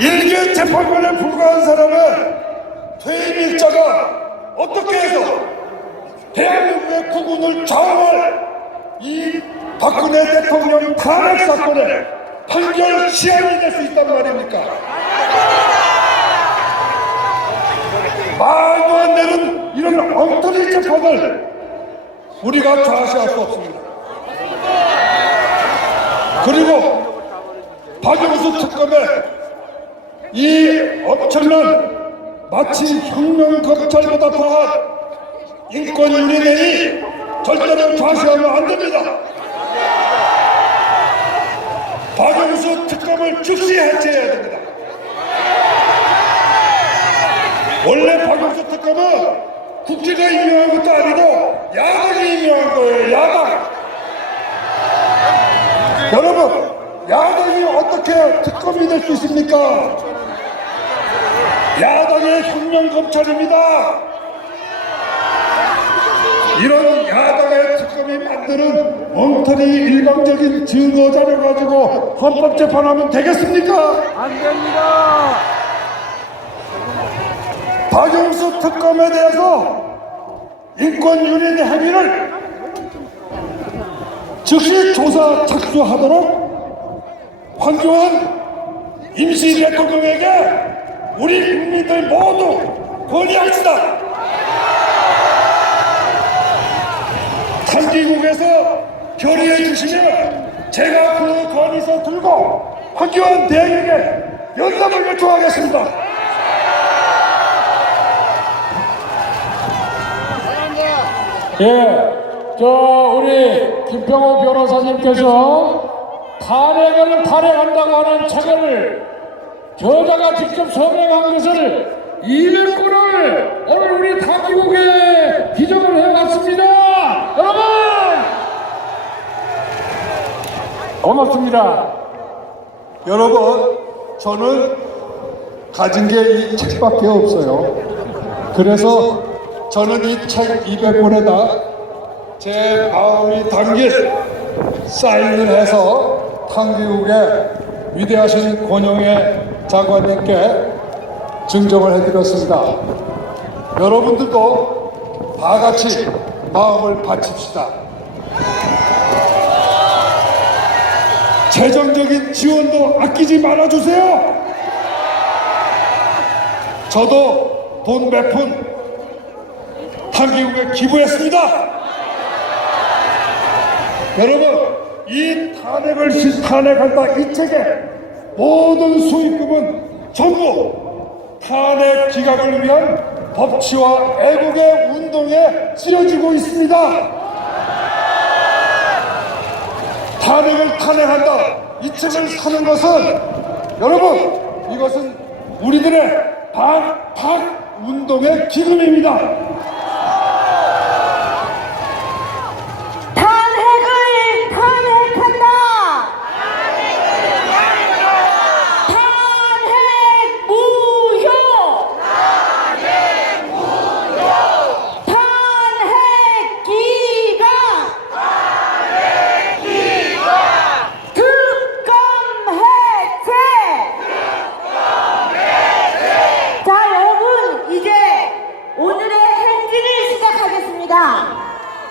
일개 재판관에 불과한 사람은 퇴임일자가 어떻게 해서 대한민국의 국운을 좌우할 이 박근혜 대통령 탄핵 사건에 판결 시한이 될 수 있단 말입니까? 말도 안 되는 이런 엉터리 재판을 우리가 좌시할 수 없습니다. 그리고 박영수 특검의 이 엄청난 마치 혁명 검찰보다 더한 인권 유린행위 절대로 좌시하면 안 됩니다. 박영수 특검을 즉시 해체해야 됩니다. 원래 박영수 특검은 국회가 임명한 것도 아니고 야당이 임명한 거예요. 야당. 여러분, 야당이 어떻게 특검이 될 수 있습니까? 야당의 혁명검찰입니다. 이런 야당의 특검이 만드는 엉터리 일방적인 증거 자료 가지고 헌법재판하면 되겠습니까? 안 됩니다. 박영수 특검에 대해서 인권유린 행위를 즉시 조사 착수하도록 황교안 임시 대통령에게 우리 국민들 모두 건의합시다. 탄기국에서 결의해 주시면 제가 그 건의서 들고 황교안 대행에게 연락을 요청하겠습니다. 예, 우리 김평호 변호사님께서 탄핵한다고 하는 책을 저자가 직접 서명한 것을 200건을 오늘 우리 탄기국에 기정을 해왔습니다. 여러분! 고맙습니다. 여러분, 저는 가진 게 이 책밖에 없어요. 그래서 저는 이 책 200권에다 제 마음이 담긴 사인을 해서 탄기국의 위대하신 권영애 장관님께 증정을 해드렸습니다. 여러분들도 다 같이 마음을 바칩시다. 재정적인 지원도 아끼지 말아주세요. 저도 돈 몇 푼 탄기국에 기부했습니다. 여러분, 이 탄핵한다 이 책의 모든 수익금은 전부 탄핵 기각을 위한 법치와 애국의 운동에 쓰여지고 있습니다. 탄핵한다 이 책을 사는 것은 여러분, 이것은 우리들의 반탁 운동의 기금입니다.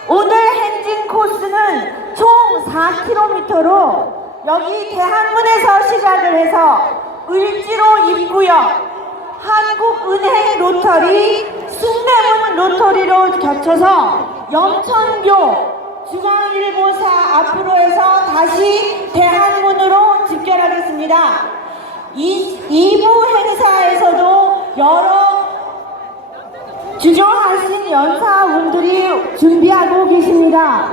오늘 행진 코스는 총 4km로 여기 대한문에서 시작을 해서 을지로 입구역, 한국은행 로터리, 숭례문 로터리로 겹쳐서 영천교, 중앙일보사 앞으로 해서 다시 대한문으로 집결하겠습니다. 2부 행사에서도 여러 주저하신 연사분들이 준비하고 계십니다.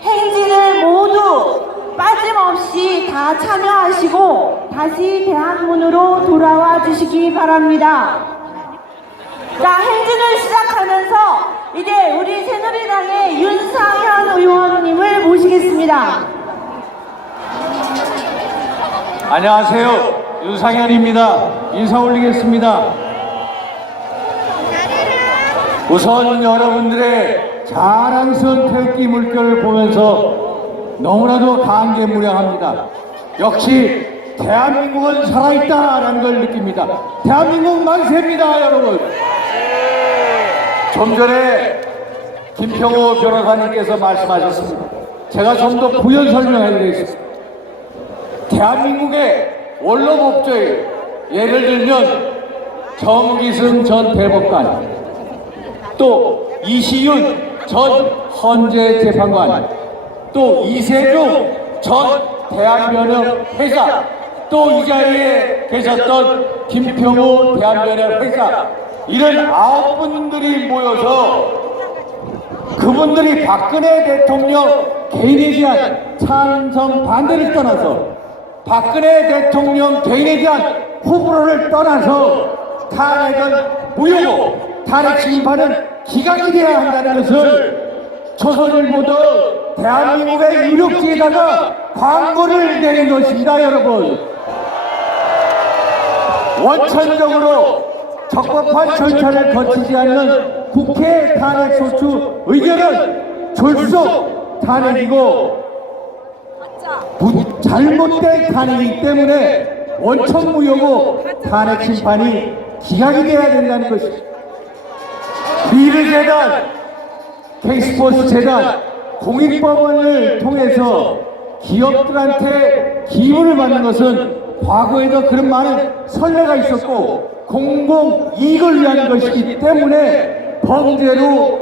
행진을 모두 빠짐없이 다 참여하시고 다시 대한문으로 돌아와 주시기 바랍니다. 자, 행진을 시작하면서 이제 우리 새누리당의 윤상현 의원님을 모시겠습니다. 안녕하세요. 윤상현입니다. 인사 올리겠습니다. 우선 여러분들의 자랑스러운 태극기 물결을 보면서 너무나도 감개무량합니다. 역시 대한민국은 살아있다라는 걸 느낍니다. 대한민국 만세입니다, 여러분. 좀 전에 김평호 변호사님께서 말씀하셨습니다. 제가 좀 더 부연 설명해드리겠습니다. 대한민국의 원로법조에 예를 들면 정기승 전 대법관, 또 이시윤 전 헌재재판관, 또 이세종 전 대한변협 회장, 또 이 자리에 계셨던 김평호 대한변협 회장, 이런 9분들이 모여서 그분들이 박근혜 대통령 개인에 대한 찬성 반대를 떠나서 박근혜 대통령 개인에 대한 호불호를 떠나서 탄핵은 무효고 탄핵 심판은 기각이 되어야 한다는 것을 조선일보도 대한민국의 유력지에다가 광고를 내린 것입니다, 여러분. 원천적으로 적법한 절차를 거치지 않는 국회 탄핵 소추 의견은 졸속 탄핵이고 잘못된 탄핵이기 때문에 원천무효고 탄핵 심판이 기각이 돼야 된다는 것입니다. 미르재단, K스포츠재단, 공익법원을 통해서 기업들한테 기부를 받는 것은 과거에도 그런 많은 선례가 있었고 공공이익을 위한 것이기 때문에 범죄로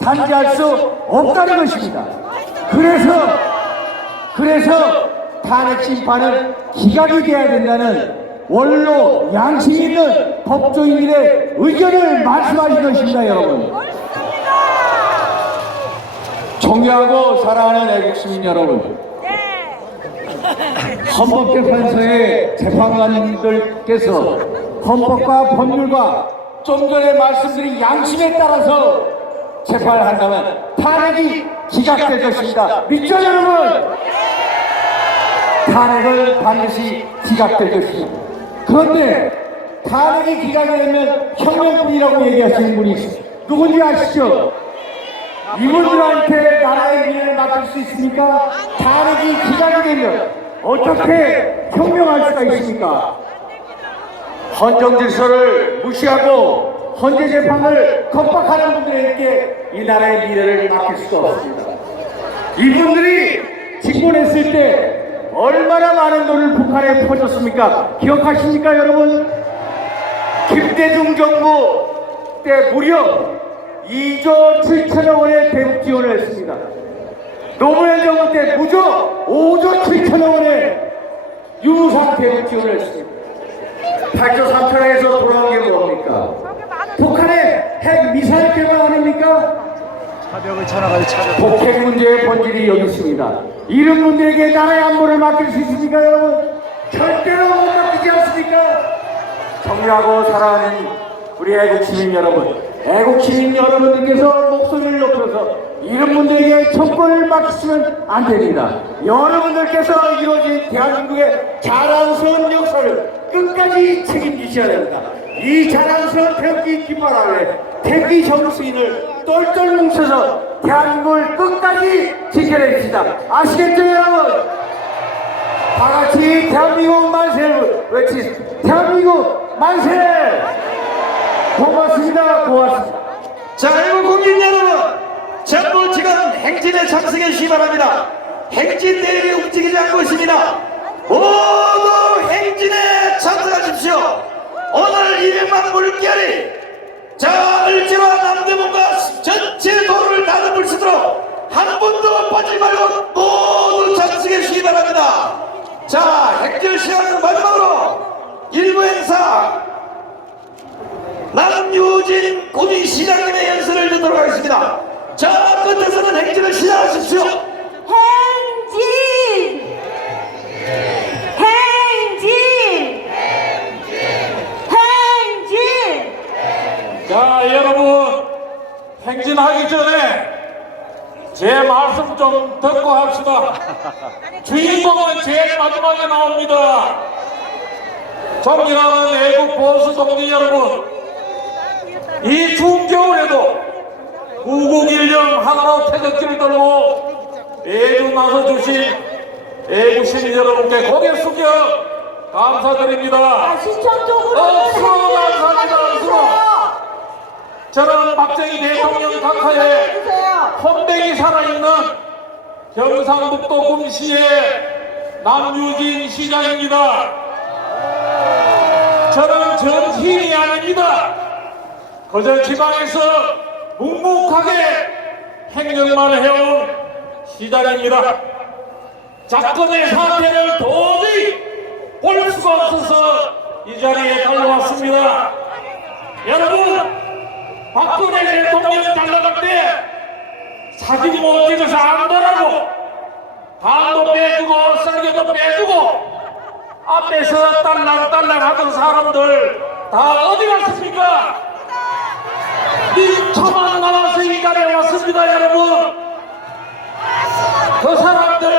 단죄할 수 없다는 것입니다. 그래서 탄핵 심판은 기각이 돼야 된다는 원로 양심 있는 법조인들의 의견을 말씀하신 것입니다, 여러분. 존경하고 사랑하는 애국시민 여러분, 헌법재판소의 재판관님들께서 헌법과 법률과 좀 전에 말씀드린 양심에 따라서 재판을 한다면 탄핵이 기각될 것입니다. 믿죠, 여러분? 탄핵은 반드시 기각될 것입니다. 그런데 탄핵이 기각이 되면 혁명뿐이라고 얘기하시는 분이 있습니다. 누군지 아시죠? 이분들한테 나라의 미래를 맡길 수 있습니까? 탄핵이 기각이 되면 어떻게 혁명할 수가 있습니까? 헌정질서를 무시하고 헌재재판을 겁박하는 분들에게 이 나라의 미래를 맡길 수가 없습니다. 이분들이 집권했을 때 얼마나 많은 돈을 북한에 퍼줬습니까? 기억하십니까, 여러분? 김대중 정부 때 무려 2조 7천억 원의 대북 지원을 했습니다. 노무현 정부 때 무려 5조 7천억 원의 유무상 대북 지원을 했습니다. 8조 3천억에서 돌아온 게 뭡니까? 북한의 핵 미사일 개발 아닙니까? 북핵 문제의 본질이 여기 있습니다. 이런 분들에게 나라의 안보를 맡길 수 있습니까, 여러분? 절대로 못 맡기지 않습니까? 존경하고 사랑하는 우리 애국시민 여러분, 애국시민 여러분들께서 목소리를 높여서 이런 분들에게 정권을 맡기시면 안 됩니다. 여러분들께서 이루어진 대한민국의 자랑스러운 역사를 끝까지 책임지셔야 됩니다. 이 자랑스러운 태극기 깃발 아래 태극기 정수인을 똘똘 뭉쳐서 대한민국을 끝까지 지켜냅시다. 아시겠죠, 여러분? 다 같이 대한민국 만세를 외치겠습니다. 대한민국 만세! 고맙습니다. 고맙습니다. 자, 애국 국민 여러분, 전부 지금 행진에 참석해 주시기 바랍니다. 행진 내일이 움직이지 않고 있습니다. 모두 행진에 참석하십시오. 오늘 1만 물결이 자 을지로와 남대문과 전체 도로를 다듬을 수 있도록 한 분도 빠지지 말고 모두 참석해 주시기 바랍니다. 자, 행진 시간은 마지막으로 일부 행사 남유진 군인시장님의 연설을 듣도록 하겠습니다. 자, 끝에서는 행진을 시작하십시오. 행진! 행진! 행진! 자, 여러분, 행진하기 전에 제 말씀 좀 듣고 합시다. 주인공은 제일 마지막에 나옵니다. 존경하는 애국 보수 동지 여러분, 이 추운 겨울에도 구국일령 하나로 태극기를 들고 애주 나서주신 애국시민 여러분께 고개 숙여 감사드립니다. 시청 쪽으로 억수로 감사합니다. 억수로. 저는 박정희 대통령 각하의 혼백이 살아있는 경상북도 금시의 남유진 시장입니다. 저는 전hin이 아닙니다. 그저 지방에서 묵묵하게 행정만 해온 시장입니다. 작건의 사태를 도저히 볼 수가 없어서 이 자리에 달려왔습니다. 여러분, 박근혜 대통령 잘 나갈 때 사진 못 찍어서 안 보라고 간도 빼주고 썰기도 빼주고 앞에서 딸랑딸랑 하던 사람들 다 어디 갔습니까? 민초만 나와서 이 자리에 왔습니다. 여러분, 그 사람들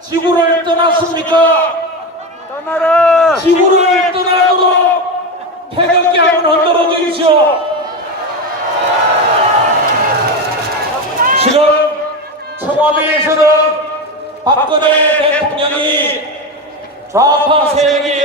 지구를 떠났습니까? 지구를 떠나도록 태극기 한번 흔들어 주십시오. 지금 청와대에서는 박근혜 대통령이 좌파 세력이